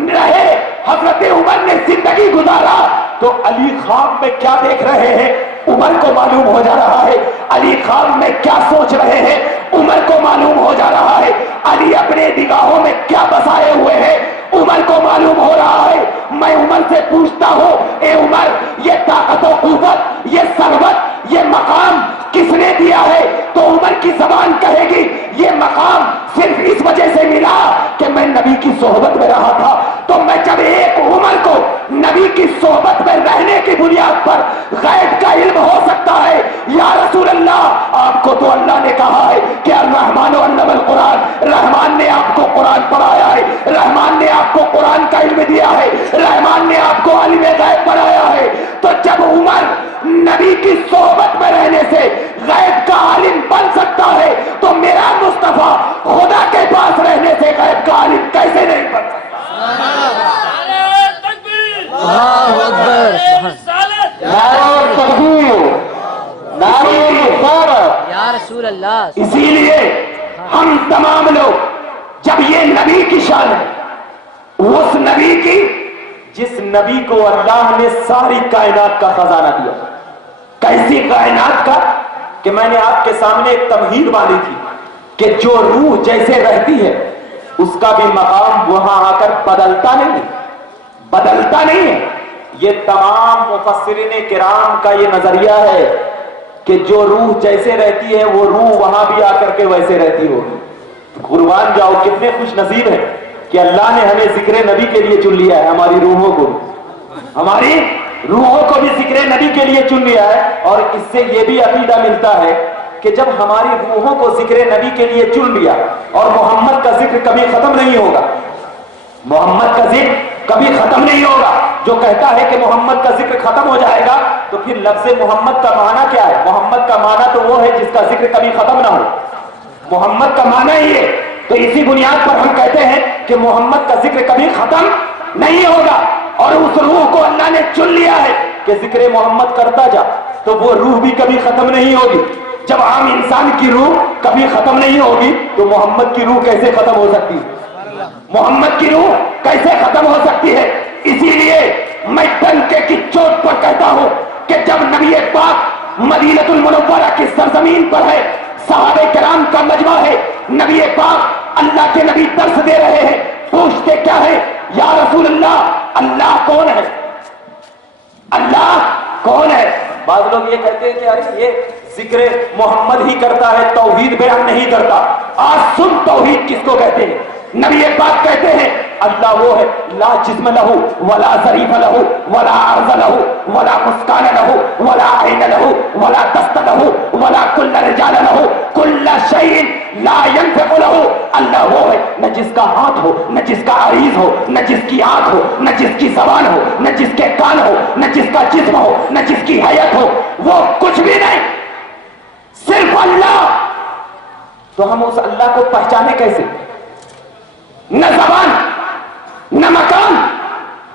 रहे, हजरत उमर ने जिंदगी गुजारा, तो अली ख्वाब में क्या देख रहे हैं उमर को मालूम हो जा रहा है। अली ख्वाब में क्या सोच रहे हैं उमर को मालूम हो जा रहा है। अली अपने निगाहों में क्या बसाए हुए हैं उमर को मालूम हो रहा है। मैं उमर से पूछता हूं ए उमर, ये ताकत और कुव्वत, ये सरवत, ये मकाम किसने दिया है? तो उमर की जबान कहेगी ये मकाम सिर्फ इस वजह से मिला कि मैं नबी की सोहबत में रहा था। तो मैं जब एक उमर को नबी की सोहबत में रहने की बुनियाद पर गैब का इल्म हो सकता है, या रसूल अल्लाह, आपको तो अल्लाह ने कहा है कि अर्रहमान अल्लमल कुरान, रहमान ने आपको कुरान पढ़ाया है, रहमान ने आपको कुरान का इल्म दिया है, रहमान ने आपको इल्म गैब पढ़ाया है। तो जब उमर नबी की सोहबत में रहने से गैब का आलिम बन सकता है, तो मेरा मुस्तफा खुदा के पास रहने से गैब का आलिम कैसे नहीं बन सकता? इसीलिए हम तमाम लोग, जब ये नबी की शान है, उस नबी की जिस नबी को अल्लाह ने सारी कायनात का खजाना दिया। कैसी कायनात का कि मैंने आपके सामने एक तमहीद बांधी थी कि जो रूह जैसे रहती है उसका भी मकाम वहां आकर बदलता नहीं है। ये तमाम मुफस्सिरीन किराम का ये नजरिया है कि जो रूह जैसे रहती है वो रूह वहां भी आकर के वैसे रहती होगी। तो कुर्बान जाओ, कितने खुश नसीब है कि अल्लाह ने हमें जिक्र नबी के लिए चुन लिया है, हमारी रूहों को, हमारी रूहों को भी जिक्र नबी के लिए चुन लिया है। और इससे ये भी अकीदा मिलता है कि जब हमारी रूहों को जिक्र नबी के लिए चुन लिया और मोहम्मद का जिक्र कभी खत्म नहीं होगा, मोहम्मद का जिक्र कभी खत्म नहीं होगा। जो कहता है कि मोहम्मद का जिक्र खत्म हो जाएगा, तो फिर लफ्ज़ मोहम्मद का माना क्या है? मोहम्मद का माना तो वो है जिसका जिक्र कभी खत्म ना हो, मोहम्मद का माना ही है। तो इसी बुनियाद पर हम कहते हैं कि मोहम्मद का जिक्र कभी खत्म नहीं होगा। और उस रूह को अल्लाह ने चुन लिया है कि जिक्र मोहम्मद करता जा, तो वो रूह भी कभी खत्म नहीं होगी। जब आम इंसान की रूह कभी खत्म नहीं होगी, तो मोहम्मद की रूह कैसे खत्म हो सकती है? मोहम्मद की रूह कैसे खत्म हो सकती है? इसीलिए मैं डंके की चोट पर कहता हूं कि जब नबी पाक मदीनतुल मुनव्वरा की सरजमीन पर है, सहाबे किराम का मजमा है, नबी पाक अल्लाह के नबी दर्स दे रहे हैं, पूछते क्या है? या रसूल अल्लाह, अल्लाह कौन है? अल्लाह कौन है? बाद लोग ये कहते हैं कि अरे ये जिक्र मोहम्मद ही करता है, तौहीद बयान नहीं करता। आज सुन तौहीद किसको कहते हैं। नबी पाक कहते हैं अल्लाह वो है, ला जिस्म लहू वला ज़रीफ लहू वला अर्ज़ लहू वला मुस्कान लहू वला ऐन लहू वला दस्त लहू वला कुल्ल रिजाल लहू कुल्ल शैइन ला यनफिक़ु लहू। अल्लाह वो है न जिसका हाथ हो, न जिसका अरीज हो, न जिसकी आंख हो, न जिसकी जबान हो, न जिसके कान हो, न जिसका जिस्म हो, न जिसकी हयत हो, वो कुछ भी नहीं, सिर्फ अल्लाह। तो हम उस अल्लाह को पहचाने कैसे? न जबान न मकान,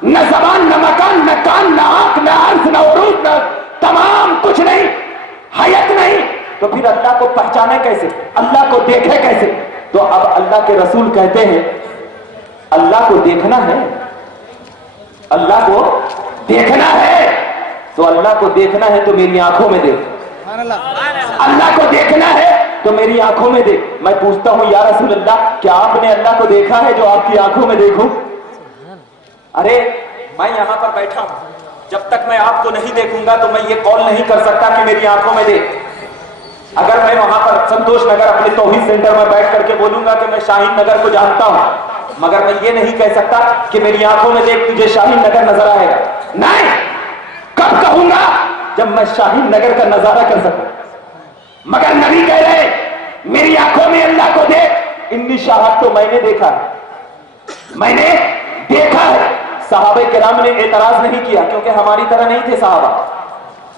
न जबान न मकान, न कान न आंख न अर्ज न उरूज, न तमाम कुछ नहीं, हयत नहीं, तो फिर अल्लाह को पहचाने कैसे? अल्लाह को देखे कैसे? तो अब अल्लाह के रसूल कहते हैं अल्लाह को देखना है, अल्लाह को देखना है। तो अल्लाह को देखना है तो मेरी आंखों में देख, अल्लाह को देखना है तो मेरी आंखों में देख। मैं पूछता हूं या रसूल अल्लाह, क्या आपने अल्लाह को देखा है जो आपकी आंखों में देखूं? अरे मैं यहां पर बैठा हूं, जब तक मैं आपको नहीं देखूंगा तो मैं ये कॉल नहीं कर सकता कि मेरी आंखों में देख। अगर मैं वहां पर संतोष नगर अपने तौहीद सेंटर में बैठ करके बोलूंगा कि मैं शाहीन नगर को जानता हूं, मगर मैं ये नहीं कह सकता कि मेरी आंखों में देख तुझे शाहीन नगर नजर आएगा। नहीं, कब कहूंगा? जब मैं शाहीन नगर का नजारा कर सकूं। मगर नबी कह रहे मेरी आंखों में अल्लाह को देख। इन्नी शाहद तो मैंने देखा है, मैंने देखा है। सहाबे किराम ने एतराज नहीं किया, क्योंकि हमारी तरह नहीं थे सहाबा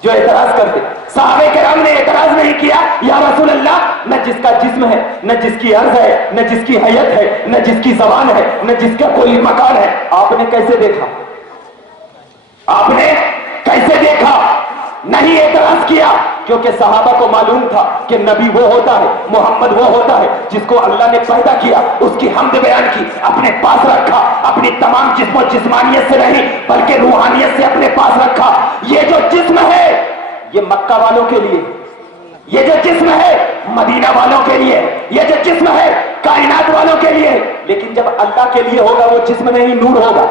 जो एतराज करते। सहाबे किराम ने एतराज नहीं किया, या रसूल अल्लाह, न जिसका जिस्म है, न जिसकी अर्ज है, न जिसकी हयत है, न जिसकी जबान है, न जिसका कोई मकान है, आपने कैसे देखा? आपने कैसे देखा? नहीं एतराज किया, क्योंकि सहाबा को मालूम था कि नबी वो होता है, मोहम्मद वो होता है जिसको अल्लाह ने पैदा किया, उसकी हमद बयान की, अपने पास रखा, अपनी तमाम जिस्म और जिस्मानियत से नहीं बल्कि रूहानियत से अपने पास रखा। ये जो जिस्म है ये मक्का वालों के लिए, ये जो जिस्म है मदीना वालों के लिए, ये जो जिस्म है कायनात वालों के लिए। लेकिन जब अल्लाह के लिए होगा वो जिस्म नहीं नूर होगा,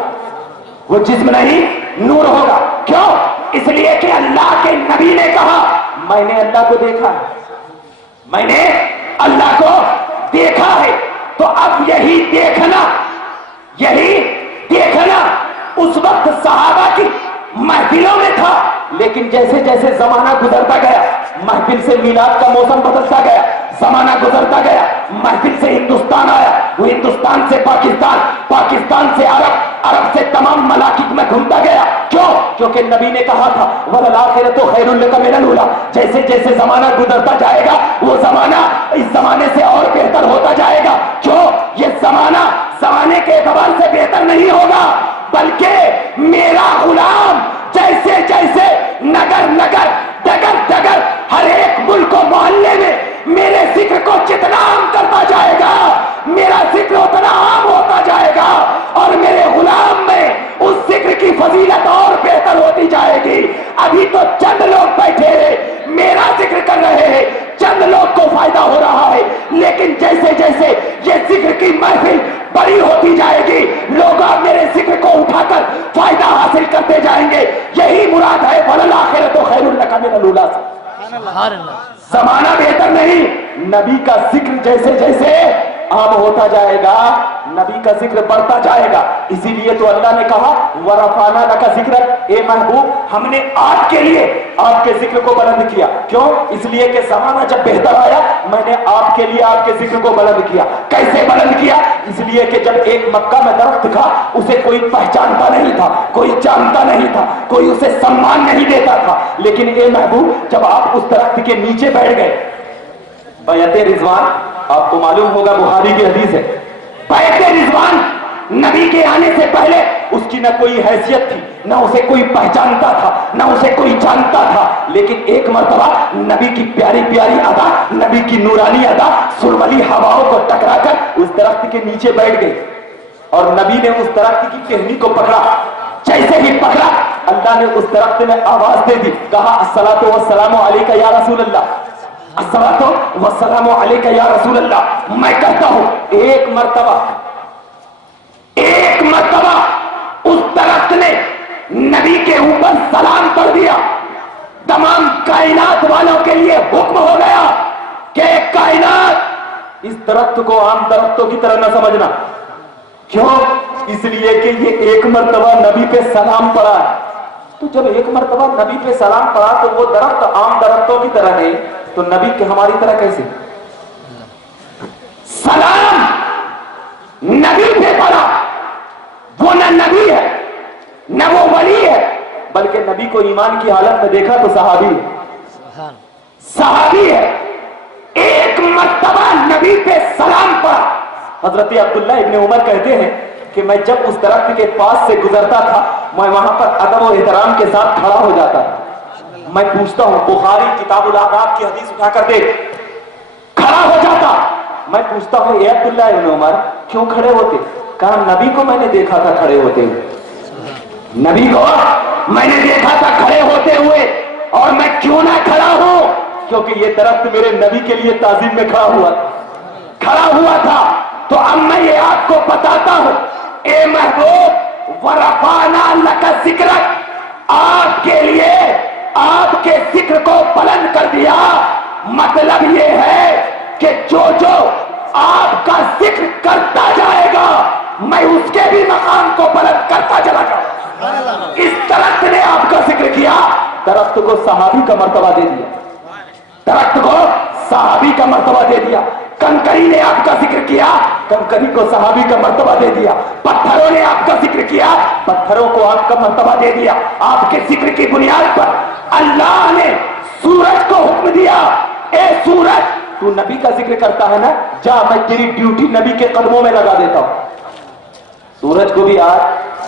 वो जिस्म नहीं नूर होगा। क्यों? इसलिए कि अल्लाह के नबी ने कहा मैंने अल्लाह को देखा है, मैंने अल्लाह को देखा है। तो अब यही देखना उस वक्त सहाबा की महफिलों में था, लेकिन जैसे जैसे जमाना गुजरता गया, महफिल से मिलाद का मौसम बदलता गया, जमाना गुजरता गया, महफिल से हिंदुस्तान आया, वो हिंदुस्तान से पाकिस्तान, पाकिस्तान से अरब, अरब से तमाम मलाकिक में घूमता गया। क्यों? क्योंकि नबी ने कहा था वल आखिरतु खैरुल लका मिनल ऊला। जैसे जैसे जमाना गुजरता जाएगा वो जमाना इस जमाने से और बेहतर होता जाएगा। क्यों? ये जमाने के एतबार से बेहतर नहीं होगा, बल्कि मेरा गुलाम जैसे जैसे नगर नगर डगर डगर हर एक मुल्क और मोहल्ले में मेरे जिक्र को जितना आम करता जाएगा, मेरा जिक्र उतना आम होता जाएगा, और मेरे गुलाम में उस जिक्र की फजीलत और बेहतर होती जाएगी। अभी तो चंद लोग बैठे हैं मेरा जिक्र कर रहे हैं, चंद लोग को फायदा हो रहा है, लेकिन जैसे जैसे ये जिक्र की महफिल बड़ी होती जाएगी, लोग मेरे जिक्र को उठाकर फायदा हासिल करते जाएंगे। यही मुराद है वल आखिरतु खैरुल लका मिनल ऊला। जमाना बेहतर नहीं, नबी का जिक्र जैसे जैसे आम होता जाएगा, नबी का जिक्र बढ़ता जाएगा। इसीलिए तो अल्लाह ने कहा वरफाना लका जिक्र, ए महबूब हमने आपके लिए आपके जिक्र को बुलंद किया। क्यों? इसलिए कि जमाना जब बेहतर आया मैंने आपके लिए आपके जिक्र को बुलंद किया। कैसे बुलंद किया? इसलिए कि जब एक मक्का में दरख्त था उसे कोई पहचानता नहीं था, कोई जानता नहीं था, कोई उसे सम्मान नहीं देता था। लेकिन ए महबूब जब आप उस दरख्त के नीचे बैठ गए, बैत रिजवान आपको मालूम होगा बुखारी की हदीस है, बैत रिजवान नबी के आने से पहले उसकी न कोई हैसियत थी, न उसे कोई पहचानता था, न उसे कोई जानता था। लेकिन एक मर्तबा नबी की प्यारी प्यारी अदा, नबी की नूरानी अदा सुरमली हवाओं को टकराकर उस दरख्त के नीचे बैठ गई और नबी ने उस दरख्त की टहनी को पकड़ा। जैसे ही पकड़ा अल्लाह ने उस दरख्त में आवाज दे दी, कहा अस्सलातु वस्सलामु अलैका या रसूल अल्लाह, अस्सलातु वस्सलामु अलैका या रसूल अल्लाह। मैं कहता हूं एक मर्तबा उस दरख्त ने नबी के ऊपर सलाम पढ़ दिया। तमाम कायनात वालों के लिए हुक्म हो गया कि कायनात इस दरख्त को आम दरख्तों की तरह न समझना। क्यों? इसलिए कि ये एक मर्तबा नबी पे सलाम पड़ा है। तो जब एक मर्तबा नबी पे सलाम पड़ा तो वो दरख्त आम दरख्तों की तरह नहीं, तो नबी के हमारी तरह कैसे? सलाम नबी पे पड़ा, वो न नबी है न वो वली है, बल्कि नबी को ईमान की हालत में देखा तो सहाबी है। एक मर्तबा नबी पे सलाम पड़ा। हजरत अब्दुल्ला इब्ने उमर कहते हैं कि मैं जब उस दरख्त के पास से गुजरता था मैं वहां पर अदब और एहतराम के साथ खड़ा हो जाता था। मैं पूछता हूं, बुखारी किताबुल आदाब की हदीस उठाकर देख, खड़ा हो जाता। मैं पूछता हूं ए अब्दुल्ला इब्ने उमर क्यों खड़े होते? कहा नबी को मैंने देखा था खड़े होते हुए, नबी को मैंने देखा था खड़े होते हुए, और मैं क्यों ना खड़ा हूं? क्योंकि ये दरख्त मेरे नबी के लिए ताजीम में खड़ा हुआ था। तो अब मैं ये आपको बताता हूं, ए महबूब वरफाना लका जिक्रक, आपके लिए आपके जिक्र को बुलंद कर दिया। मतलब ये है कि जो आपका जिक्र करता जाएगा मैं उसके भी मकाम को बुलंद करता चला जाऊंगा। इस दरख्त ने आपका जिक्र किया, दरख्त को सहाबी का मर्तबा दे दिया, दरख्त को सहाबी का मर्तबा दे दिया। कंकरी ने आपका जिक्र किया, कंकरी को सहाबी का मर्तबा दे दिया। पत्थरों ने आपका जिक्र किया, पत्थरों को आपका मर्तबा दे दिया। आपके जिक्र की बुनियाद पर अल्लाह ने सूरज को हुक्म दिया, ए सूरज तू नबी का जिक्र करता है ना, जा मैं तेरी ड्यूटी नबी के कदमों में लगा देता हूं। सूरज को भी आज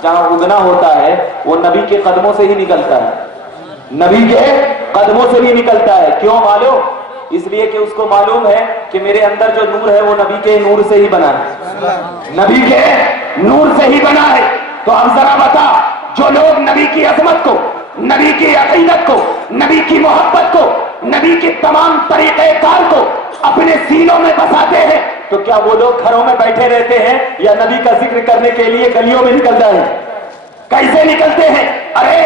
जहां उगना होता है वो नबी के कदमों से ही निकलता है, नबी के कदमों से भी निकलता है। क्यों मालूम? इसलिए कि उसको मालूम है कि मेरे अंदर जो नूर है वो नबी के नूर से ही बना है, नबी के नूर से ही बना है। तो अब जरा बता, जो लोग नबी की अजमत को, नबी की अकीदत को, नबी की मोहब्बत को, नबी के तमाम तरीके कार को अपने सीनों में बसाते हैं, तो क्या वो लोग घरों में बैठे रहते हैं या नबी का जिक्र करने के लिए गलियों में निकल जाए? कैसे निकलते हैं? अरे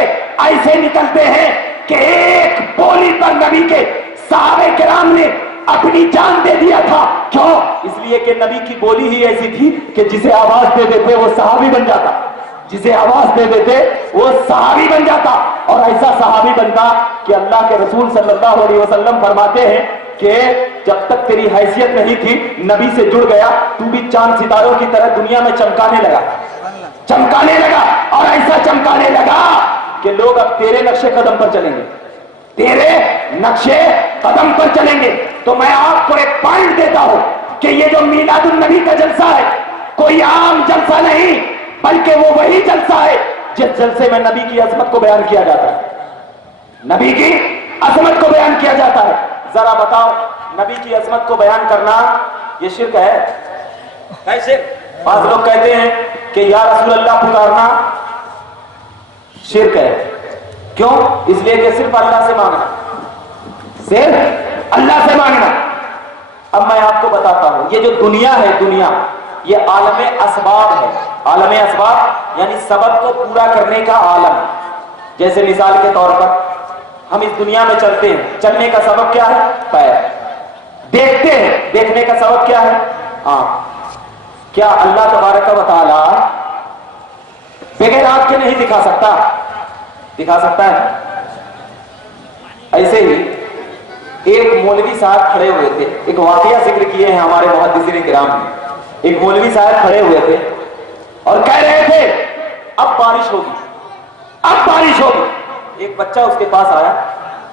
ऐसे निकलते हैं कि एक बोली पर नबी के सहाबे किराम ने अपनी जान दे दिया था। क्यों? इसलिए कि नबी की बोली ही ऐसी थी कि जिसे आवाज दे देते वो सहाबी बन जाता, जिसे आवाज दे देते वो सहाबी बन जाता। और ऐसा सहाबी बनता कि अल्लाह के रसूल सल्लल्लाहु अलैहि वसल्लम फरमाते हैं कि जब तक तेरी हैसियत नहीं थी नबी से जुड़ गया, तू भी चांद सितारों की तरह दुनिया में चमकाने लगा और ऐसा चमकाने लगा कि लोग अब तेरे नक्शे कदम पर चलेंगे, तेरे नक्शे कदम पर चलेंगे। तो मैं आपको एक पॉइंट देता हूं कि ये जो मीलादुन नबी का जलसा है कोई आम जलसा नहीं, बल्कि वो वही जलसा है जिस जलसे में नबी की अजमत को बयान किया जाता है, नबी की अजमत को बयान किया जाता है। जरा बताओ, नबी की अजमत को बयान करना ये शिर्क है? कैसे? बात लोग कहते हैं कि या रसूल अल्लाह पुकारना शिर्क है। क्यों? इसलिए कि सिर्फ अल्लाह से मांगना, सिर्फ अल्लाह से मांगना। अब मैं आपको बताता हूं, ये जो दुनिया है, दुनिया ये आलमे असबाब है। आलमे असबाब यानी सबब को पूरा करने का आलम। जैसे मिसाल के तौर पर हम इस दुनिया में चलते हैं, चलने का सबब क्या है? पैर। देखते हैं, देखने का सबब क्या है? आंख। کیا اللہ تبارک و تعالی بغیر آنکھ کے نہیں دکھا سکتا؟ دکھا سکتا ہے. ایسے ہی ایک مولوی صاحب کھڑے ہوئے تھے, ایک واقعہ ذکر کیے ہیں ہمارے محدثین کرام نے. ایک مولوی صاحب کھڑے ہوئے تھے اور کہہ رہے تھے اب بارش ہوگی, اب بارش ہوگی. ایک بچہ اس کے پاس آیا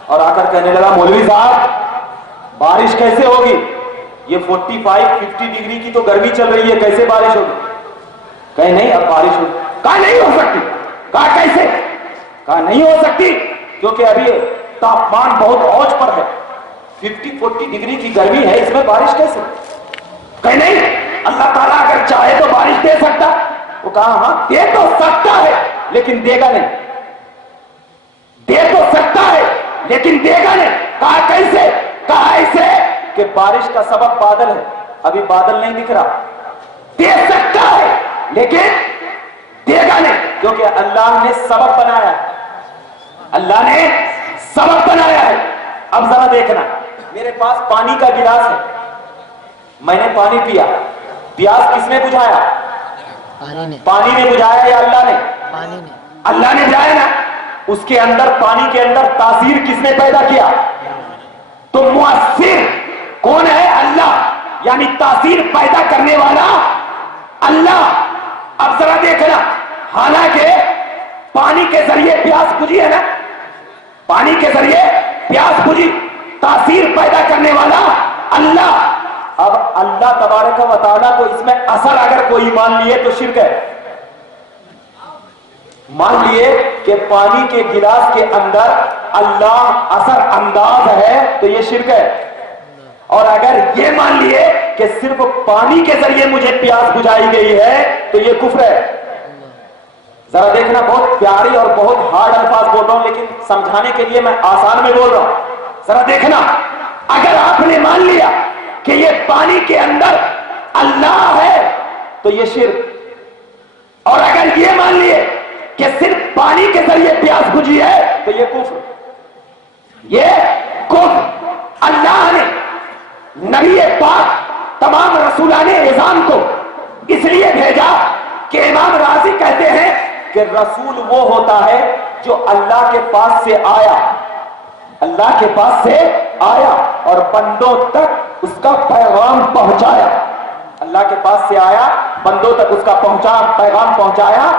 اور آ کر کہنے لگا مولوی صاحب بارش کیسے ہوگی؟ یہ 45-50 ڈگری کی تو گرمی چل رہی ہے, کیسے بارش ہوگی؟ کہے نہیں اب بارش ہوگی. کہا نہیں ہو سکتی. کہا کیسے؟ کہا نہیں ہو سکتی کیونکہ ابھی تاپمان بہت اوج پر ہے, 50-40 ڈگری کی گرمی ہے, اس میں بارش کیسے؟ کہے نہیں اللہ تعالیٰ اگر چاہے تو بارش دے سکتا. وہ کہا ہاں دے تو سکتا ہے لیکن دے گا نہیں. دے تو سکتا ہے لیکن دے گا نہیں. کہا کیسے؟ کہا ایسے کہ بارش کا سبب بادل ہے, ابھی بادل نہیں دکھ رہا. دے سکتا ہے لیکن دے گا نہیں کیونکہ اللہ نے سبب بنایا ہے. اللہ نے سبب بنایا ہے. اب ذرا دیکھنا, میرے پاس پانی کا گلاس ہے, میں نے پانی پیا, پیاس کس نے بجھایا؟ پانی نے بجھایا یا اللہ نے؟ اللہ نے بجھایا نا. اس کے اندر پانی کے اندر تاثیر کس نے پیدا کیا؟ تو مؤثر کون ہے؟ اللہ, یعنی تاثیر پیدا کرنے والا اللہ. اب ذرا دیکھنا, حالانکہ پانی کے ذریعے پیاس بجھی ہے نا, پانی کے ذریعے پیاس بجھی, تاثیر پیدا کرنے والا اللہ. اب اللہ تبارک و تعالیٰ کو اس میں اثر اگر کوئی مان لیے تو شرک ہے. مان لیے کہ پانی کے گلاس کے اندر اللہ اثر انداز ہے تو یہ شرک ہے. اور اگر یہ مان لیے کہ صرف پانی کے ذریعے مجھے پیاس بجھائی گئی ہے تو یہ کفر ہے. ذرا دیکھنا, بہت پیاری اور بہت ہارڈ الفاظ بول رہا ہوں لیکن سمجھانے کے لیے میں آسان میں بول رہا ہوں. ذرا دیکھنا, اگر آپ نے مان لیا کہ یہ پانی کے اندر اللہ ہے تو یہ شرک, اور اگر یہ مان لیے کہ صرف پانی کے ذریعے پیاس بجھی ہے تو یہ کفر. یہ کفر. اللہ نے نبی پاک تمام رسولان اعظام کو اس لیے بھیجا کہ امام راضی کہتے ہیں کہ رسول وہ ہوتا ہے جو اللہ کے پاس سے آیا, اللہ کے پاس سے آیا اور بندوں تک اس کا پیغام پہنچایا. اللہ کے پاس سے آیا, بندوں تک اس کا پیغام پہنچایا.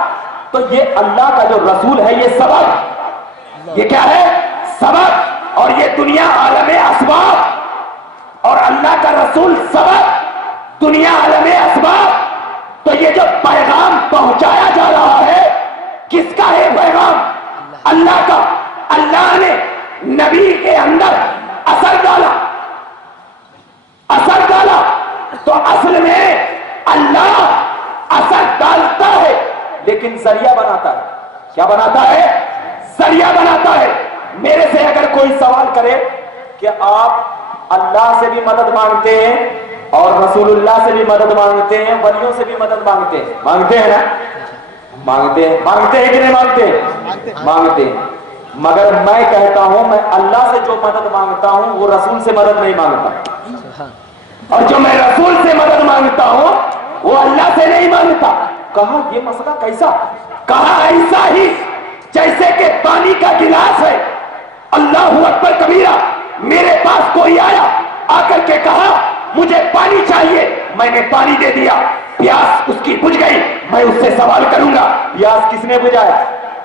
تو یہ اللہ کا جو رسول ہے یہ سبب, یہ کیا ہے؟ سبب. اور یہ دنیا عالم اسباب, اور اللہ کا رسول سبب, دنیا عالم اسباب. تو یہ جو پیغام پہنچایا جا رہا ہے کس کا ہے پیغام؟ اللہ کا. اللہ نے نبی کے اندر اثر ڈالا, اثر ڈالا. تو اصل میں اللہ اثر ڈالتا ہے لیکن ذریعہ بناتا ہے. کیا بناتا ہے؟ ذریعہ بناتا ہے. میرے سے اگر کوئی سوال کرے کہ آپ اللہ سے بھی مدد مانگتے ہیں اور رسول اللہ سے بھی مدد مانگتے ہیں, ولیوں سے بھی مدد مانگتے ہیں, مانگتے ہیں نا؟ مانگتے ہیں. مانگتے ہیں کہ نہیں مانگتے؟ مانگتے ہیں. مگر میں کہتا ہوں میں اللہ سے جو مدد مانگتا ہوں وہ رسول سے مدد نہیں مانگتا, اور جو میں رسول سے مدد مانگتا ہوں وہ اللہ سے نہیں مانگتا. کہا یہ مسئلہ کیسا؟ کہا ایسا ہی جیسے کہ پانی کا گلاس ہے, اللہ اکبر کبیرہ. میرے پاس کوئی آیا, آ کر کے کہا مجھے پانی چاہیے, میں نے پانی دے دیا, پیاس اس کی بجھ گئی. میں اس سے سوال کروں گا پیاس کس نے بجھایا؟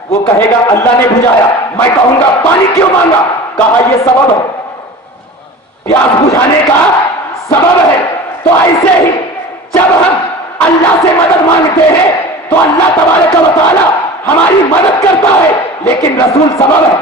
وہ کہے گا اللہ نے بجھایا. میں کہوں گا پانی کیوں مانگا؟ کہا یہ سبب ہے, پیاس بجھانے کا سبب ہے. تو ایسے ہی جب ہم اللہ سے مدد مانگتے ہیں تو اللہ تبارک و تعالی ہماری مدد کرتا ہے, لیکن رسول سبب ہے.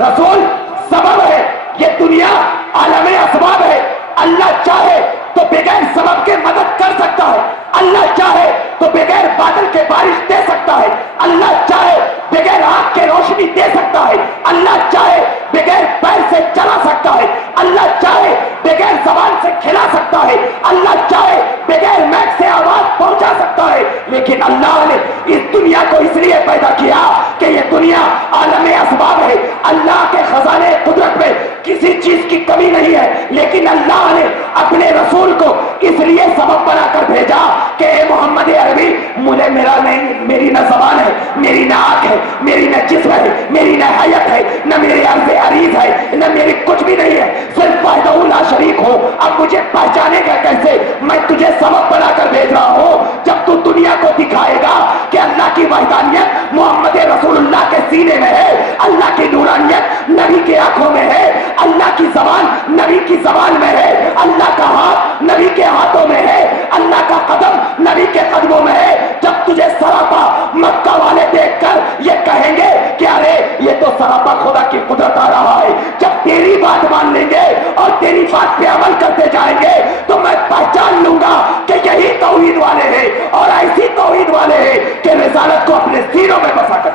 رسول سبب ہے. یہ دنیا عالم اسباب ہے. اللہ چاہے تو بغیر سبب کے مدد کر سکتا ہے, اللہ چاہے تو بغیر بادل کے بارش دے سکتا ہے, اللہ چاہے بغیر آنکھ کے روشنی دے سکتا ہے, اللہ چاہے بغیر پیر سے چلا سکتا ہے, اللہ چاہے بغیر زبان سے کھلا سکتا ہے, اللہ چاہے بغیر میک سے آواز پہنچا سکتا ہے. لیکن اللہ نے اس دنیا کو اس لیے پیدا کیا کہ یہ دنیا عالم اسباب ہے. اللہ کے خزانے قدرت میں کسی چیز کی کمی نہیں ہے, لیکن اللہ نے اپنے رسول کو اس لیے سبب بنا کر भेजा कि ए मोहम्मद अरबी, मुझे मेरा नहीं, मेरी न जबान है, मेरी न आंख है, मेरी न जिस्म है, मेरी न हयत है, न मेरी अर्ज़ अरीज है, न मेरी कुछ भी नहीं है, सिर्फ वाहिदहू ला शरीक हो। अब मुझे पहचानेगा कैसे? मैं तुझे सबक बनाकर भेज रहा हूँ। जब तू दुनिया को दिखाएगा कि अल्लाह की वहदानियत मोहम्मद रसूलुल्लाह के सीने में है, अल्लाह की नूरानियत नबी के आंखों में है, अल्लाह की जबान नबी की जबान में है, अल्लाह का हाथ नबी के हाथों में है, अल्लाह का कदम नबी के कदमों में है। जब तुझे सरापा मक्का वाले देखकर ये कहेंगे कि अरे ये तो सरापा खुदा की कुदरत आ रहा है, जब तेरी बात मान लेंगे और तेरी बात पे अमल करते जाएंगे तो मैं पहचान लूंगा कि यही तौहीद वाले हैं और ऐसी तौहीद वाले हैं कि रिसालत को अपने सीनों में बसा कर।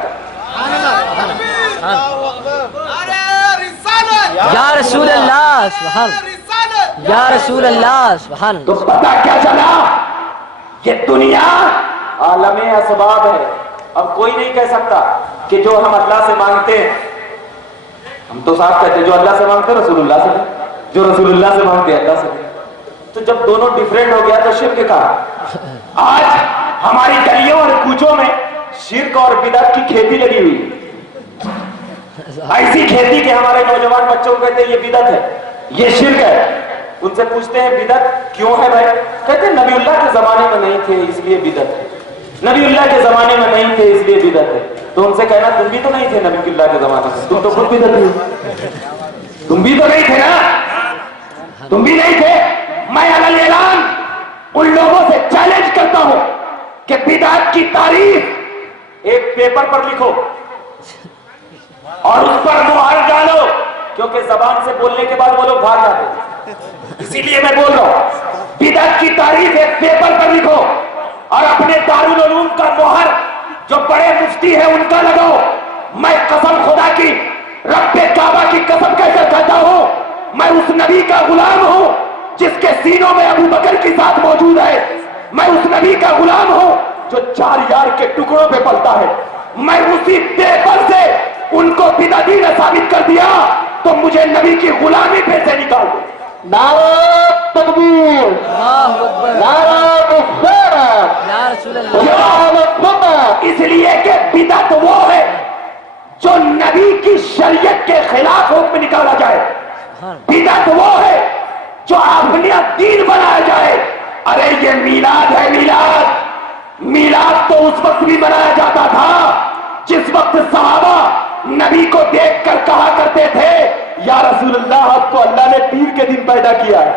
या रसूल अल्लाह सुभान, या रसूल अल्लाह सुभान। तो पता क्या चला? ये दुनिया आलमे असबाब है। अब कोई नहीं कह सकता कि जो हम अल्लाह से मांगते हैं, हम तो साफ कहते हैं जो अल्लाह से मांगते हैं रसूलुल्लाह से, जो रसूलुल्लाह से मांगते हैं अल्लाह से। तो जब दोनों डिफरेंट हो गया तो शिर्क का। आज हमारी गलियों और कूचों में शिर्क और बिदअत की खेती लगी हुई है। ऐसी खेती के हमारे नौजवान बच्चों को कहते हैं ये बिदअत है, ये शिर्क है। उनसे पूछते हैं बिदअत क्यों है भाई? कहते हैं नबीउल्लाह के जमाने में नहीं थे इसलिए बिदअत है, नबीउल्लाह के जमाने में नहीं थे इसलिए बिदअत है। तो उनसे कहना तुम भी तो नहीं थे नबीउल्लाह के जमाने में, तुम तो खुद बिदअत थे, तुम भी तो नहीं थे ना, तुम भी नहीं थे। मैं अलल ऐलान उन लोगों से चैलेंज करता हूं कि बिदअत की तारीफ एक पेपर पर लिखो और उस पर मुहर डालो, क्योंकि जबान से बोलने के बाद वो लोग भाग जाते। इसीलिए मैं बोल रहा हूं बिदअत की तारीफ एक पेपर पर लिखो और अपने दारुल उलूम का मुहर जो बड़े मुफ्ती है उनका लगाओ। मैं कसम खुदा की, रब्बे काबा की कसम कहकर कहता हूं, मैं उस नबी का गुलाम हूं जिसके सीनों में अबू बकर की जात मौजूद है। मैं उस नबी का गुलाम हूं जो 4 यार के टुकड़ों पे पलता है। मैं उसी पेपर से उनको बिदअती ने साबित कर दिया तो मुझे नबी की गुलामी पे से निकाल दो। नारा तकबीर, नारा रिसालत, या रसूल अल्लाह। इसलिए कि बिदअत वो है जो नबी की शरीयत के खिलाफ हुक्म निकाला जाए। बिदअत वो है जो अपने दीन बनाया जाए। अरे ये मीलाद है, मीलाद, मीलाद तो उस वक्त भी बनाया जाता था जिस वक्त सहाबा नबी को देखकर कहा करते थे या रसूलुल्लाह आपको अल्लाह ने पीर के दिन पैदा किया है,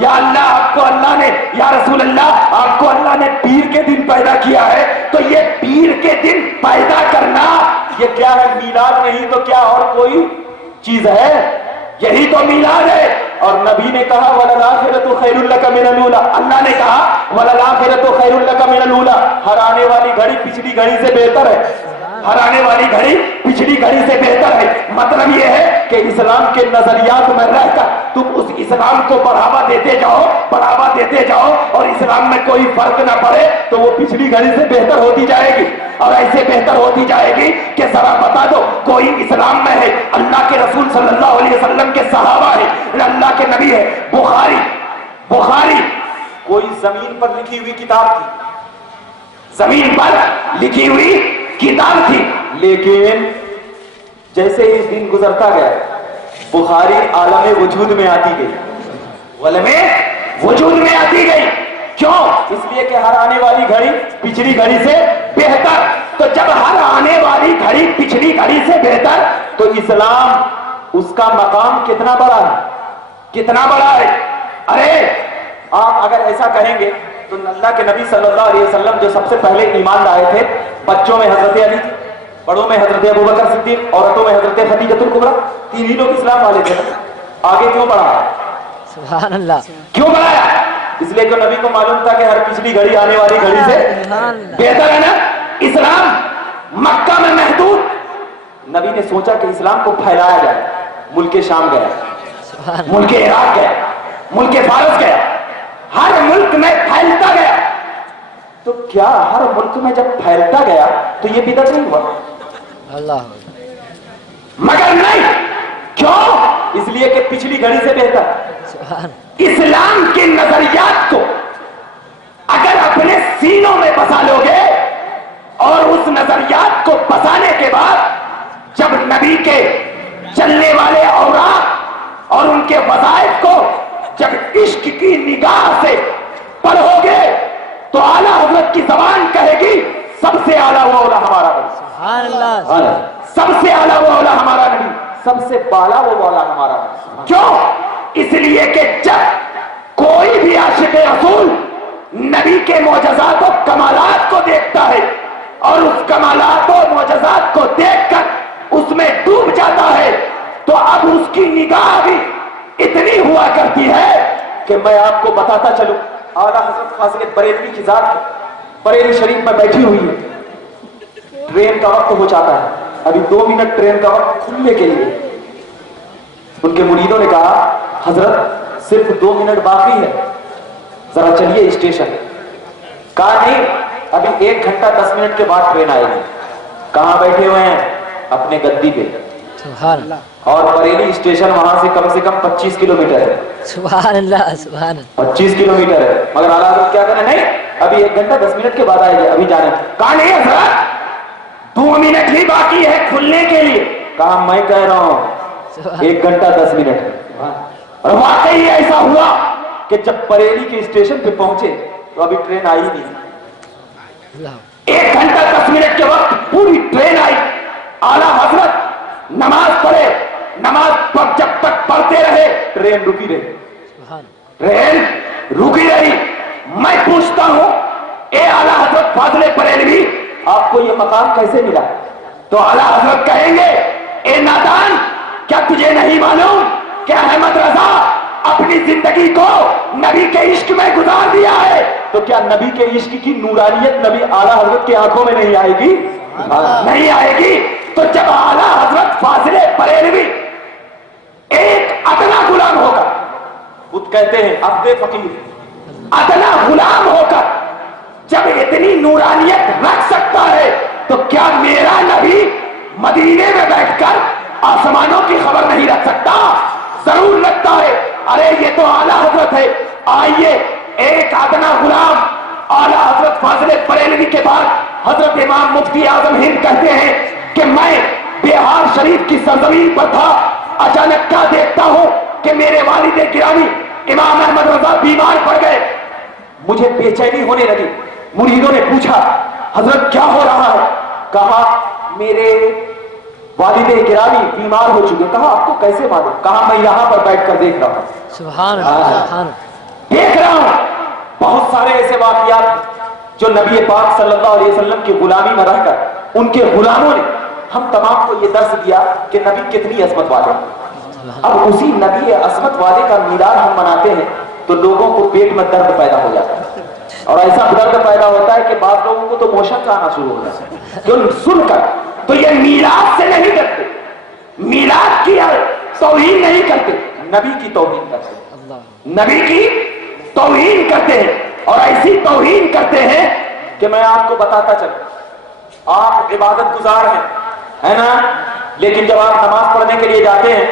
या अल्लाह आपको अल्लाह ने, या रसूलुल्लाह आपको अल्लाह ने पीर के दिन पैदा किया है। तो ये पीर के दिन पैदा करना ये क्या है? मीलाद नहीं तो क्या और कोई चीज है? यही तो मीलाद है। और नबी ने कहा वलल आखिरतु खैरुल लका मिनल ऊला, अल्लाह ने कहा वलल आखिरतु खैरुल लका मिनल ऊला। हर आने वाली घड़ी पिछली घड़ी से बेहतर है, हर आने वाली घड़ी पिछली घड़ी से बेहतर है। मतलब यह है कि इस्लाम के नजरियात में रहकर तुम उस इस्लाम को बढ़ावा देते जाओ, बढ़ावा देते जाओ और इस्लाम में कोई फर्क ना पड़े तो वो पिछली घड़ी से बेहतर होती जाएगी। और ऐसे बेहतर होती जाएगी कि जरा बता दो कोई इस्लाम में है, अल्लाह के रसूल सल्लल्लाहु अलैहि वसल्लम के सहाबा है, अल्लाह के नबी है। बुखारी, बुखारी कोई जमीन पर लिखी हुई किताब थी, जमीन पर लिखी हुई किताब थी, लेकिन जैसे ही दिन गुजरता गया बुखारी आलमे वजूद में आती गई, आलमे वजूद में आती गई। क्यों? इसलिए कि हर आने वाली घड़ी पिछली घड़ी से बेहतर। तो जब हर आने वाली घड़ी पिछली घड़ी से बेहतर तो इस्लाम उसका मकाम कितना बड़ा है, कितना बड़ा है। अरे आप अगर ऐसा कहेंगे तो अल्लाह के नबी सल्लल्लाहु अलैहि वसल्लम जो सबसे पहले ईमान लाए थे, बच्चों में हजरत अली, बड़ों में हजरत अबू बकर सिद्दीक, औरतों में हजरत खदीजतुल कुबरा, 3 ही लोग इस्लाम वाले थे। आगे क्यों बढ़ाया? सुभान अल्लाह। क्यों बढ़ाया? इसलिए कि नबी को मालूम था कि हर पिछली घड़ी आने वाली घड़ी से बेहतर है ना। इस्लाम मक्का में महदूद, नबी ने सोचा कि इस्लाम को फैलाया जाए। मुल्क शाम गया, मुल्क इराक गया, मुल्क फारस गया, हर मुल्क में फैलता गया। तो क्या हर मुल्क में जब फैलता गया तो ये बिदअत नहीं हुआ? अल्लाह। मगर नहीं, क्यों? इसलिए कि पिछली घड़ी से बेहतर। इस्लाम के नजरियात को اگر اپنے سینوں میں بسا لوگے اور اس نظریات کو بسانے کے بعد جب نبی کے چلنے والے اوراق اور ان کے وظائف کو جب عشق کی نگاہ سے پڑھو گے تو اعلیٰ حضرت کی زبان کہے گی سب سے اعلیٰ وہ اولا ہمارا نبی، سبحان اللہ، سب سے اعلیٰ وہ اولا ہمارا نبی، سب سے بالا وہ اولا ہمارا نبی۔ کیوں؟ اس لیے کہ جب کوئی بھی عاشق رسول نبی کے معجزات و کمالات کو دیکھتا ہے اور اس کمالات و معجزات کو دیکھ کر اس میں ڈوب جاتا ہے تو اب اس کی نگاہ بھی اتنی ہوا کرتی ہے کہ میں آپ کو بتاتا چلوں، اعلیٰ حضرت فاضل بریلوی کی ذات بریلی شریف میں بیٹھی ہوئی ہے، ٹرین کا وقت ہو جاتا ہے، ابھی 2 منٹ ٹرین کا وقت کھلنے کے لیے۔ ان کے مریدوں نے کہا حضرت صرف 2 منٹ باقی ہے، ذرا چلیے اسٹیشن۔ کہا نہیں، ابھی 1 گھنٹہ 10 منٹ کے بعد ٹرین آئے گی۔ کہاں بیٹھے ہوئے ہیں؟ اپنے گدی پہ، سبحان اللہ، اور بریلی اسٹیشن وہاں سے کم 25 کلومیٹر ہے، سبحان اللہ، سبحان اللہ، 25 کلومیٹر ہے، مگر اعلیٰ حضرت کیا کہنا؟ نہیں، ابھی 1 گھنٹہ 10 منٹ کے بعد آئے گی، ابھی جانا۔ کہا نہیں حضرت 2 منٹ ہی باقی ہے کھلنے کے لیے۔ کہا میں کہہ رہا ہوں 1 گھنٹہ 10 منٹ ہے۔ اور واقعی ایسا ہوا کہ جب بریلی کے اسٹیشن پہ پہنچے تو ابھی ٹرین آئی نہیں، اللہ، 1 گھنٹہ 10 منٹ کے وقت پوری ٹرین آئی۔ اعلیٰ حضرت نماز پڑھے، نماز جب تک پڑھتے رہے ٹرین رکی رہی، سبحان ٹرین رکی رہی۔ میں پوچھتا ہوں اے اعلیٰ حضرت فاضل بریلوی آپ کو یہ مقام کیسے ملا؟ تو اعلیٰ حضرت کہیں گے اے نادان، کیا تجھے نہیں معلوم کہ احمد رضا اپنی زندگی کو نبی کے عشق میں گزار دیا ہے؟ تو کیا نبی کے عشق کی نورانیت نبی اعلیٰ حضرت کی آنکھوں میں نہیں آئے گی؟ نہیں آئے گی۔ تو جب اعلیٰ حضرت فاضل بریلوی ایک ادنا غلام ہوگا، خود کہتے ہیں عبد فقیر، ادنا غلام ہو کر جب اتنی نورانیت رکھ سکتا ہے تو کیا میرا نبی مدینے میں بیٹھ کر آسمانوں کی خبر نہیں رکھ سکتا؟ ضرور رکھتا ہے۔ ارے یہ تو اعلیٰ حضرت ہے۔ آئیے ایک ادنا غلام اعلیٰ حضرت فاضل بریلوی کے بعد حضرت امام مفتی اعظم ہند کہتے ہیں کہ میں بہار شریف کی سرزمین پر تھا، اچانک کیا دیکھتا ہوں کہ میرے والد گرامی امام احمد رضا بیمار پڑ گئے، مجھے بے چینی ہونے لگی۔ مریدوں نے پوچھا حضرت کیا ہو رہا ہے؟ کہا میرے والد گرامی بیمار ہو چکے۔ کہا آپ کو کیسے معلوم؟ کہا میں یہاں پر بیٹھ کر دیکھ رہا ہوں، سبحان اللہ، سبحان اللہ، دیکھ رہا ہوں۔ بہت سارے ایسے واقعات جو نبی پاک صلی اللہ علیہ وسلم کی غلامی میں رہ کر ان کے غلاموں نے ہم تمام کو یہ درس دیا کہ نبی کتنی عظمت والے ہیں۔ اب اسی نبی عظمت والے کا میلاد ہم مناتے ہیں تو لوگوں کو پیٹ میں درد پیدا ہو جاتا ہے، اور ایسا درد پیدا ہوتا ہے کہ بعض لوگوں کو تو موشن آنا شروع ہو جاتا ہے جو سن کر۔ تو یہ میلاد سے نہیں کرتے، میلاد کی توہین نہیں کرتے، نبی کی توہین کرتے ہیں، اللہ، نبی کی توہین کرتے ہیں، اور ایسی توہین کرتے ہیں کہ میں آپ کو بتاتا چلوں، آپ عبادت گزار ہیں ہے نا، لیکن جب آپ نماز پڑھنے کے لیے جاتے ہیں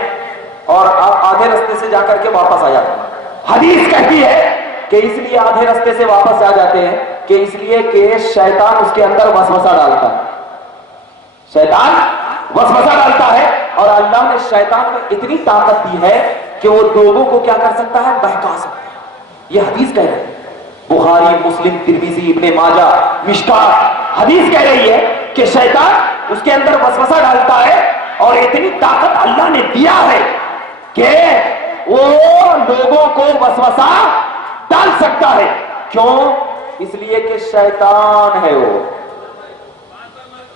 اور آپ آدھے رستے سے جا کر کے واپس آ جاتے ہیں، حدیث کہتی ہے کہ اس لیے آدھے رستے سے واپس آ جاتے ہیں کہ اس لیے کہ شیطان اس کے اندر وسوسہ ڈالتا ہے، شیطان وسوسہ ڈالتا ہے، اور اللہ نے شیطان میں اتنی طاقت دی ہے کہ وہ لوگوں کو کیا کر سکتا ہے؟ بہکا سکتا ہے۔ یہ حدیث کہہ رہی ہے، بخاری، مسلم، ترمذی، ابن ماجہ، مشکات، حدیث کہہ رہی ہے کہ شیطان اس کے اندر وسوسہ ڈالتا ہے، اور اتنی طاقت اللہ نے دیا ہے کہ وہ لوگوں کو وسوسہ ڈال سکتا ہے۔ کیوں؟ اس لیے کہ شیطان ہے، وہ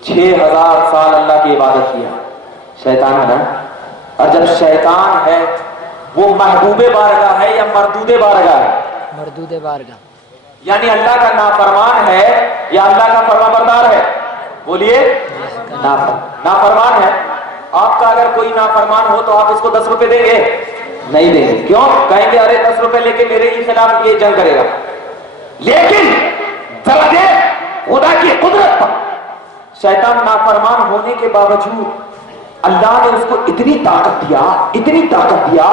6000 سال اللہ کی عبادت کیا، شیطان ہے نا، اور جب شیطان ہے وہ محبوب بارگاہ ہے یا مردود بارگاہ ہے؟ مردود بارگاہ، یعنی اللہ کا نافرمان ہے یا اللہ کا فرما بردار ہے؟ بولیے، نافرمان ہے۔ آپ کا اگر کوئی نافرمان ہو تو آپ اس کو 10 روپے دیں گے؟ نہیں دیں گے۔ کیوں؟ کہیں گے ارے 10 روپے لے کے میرے ہی خلاف یہ جنگ کرے گا۔ لیکن ذرا دیکھ خدا کی قدرت پر، شیطان نافرمان ہونے کے باوجود اللہ نے اس کو اتنی طاقت دیا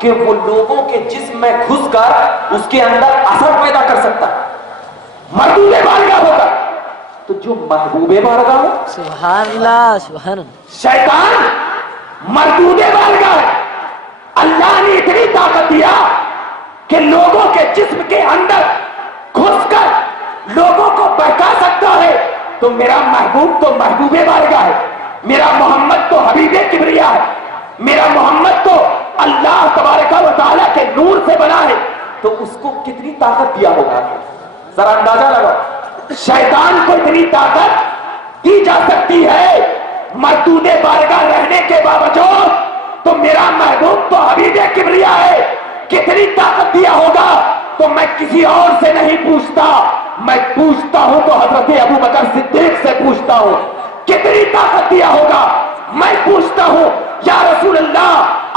کہ وہ لوگوں کے جسم میں گھس کر اس کے اندر اثر پیدا کر سکتا ہے۔ मरदूदे बारगाह होगा, तो जो महबूबे बारगाह हो, सुभान अल्लाह सुभान अल्लाह। शैतान मरदूदे बारगाह है। अल्लाह ने इतनी ताकत दिया कि लोगों के जिस्म के अंदर घुसकर लोगों को बहका सकता है। तो मेरा महबूब तो महबूबे बारगाह है, मेरा मोहम्मद तो हबीबे किबरिया है, मेरा मोहम्मद तो अल्लाह तबारक व तआला के नूर से बना है। तो उसको कितनी ताकत दिया होगा, जरा अंदाजा लगाओ। शैतान को इतनी ताकत दी जा सकती है मरदूदे बारगाह रहने के बावजूद, तो मेरा महबूब तो हबीबे किबरिया है, कितनी ताकत दिया होगा। तो मैं किसी और से नहीं पूछता, मैं पूछता हूं तो हजरत अबू बकर सिद्दीक से पूछता हूं, कितनी ताकत दिया होगा। मैं पूछता हूं या रसूल अल्लाह,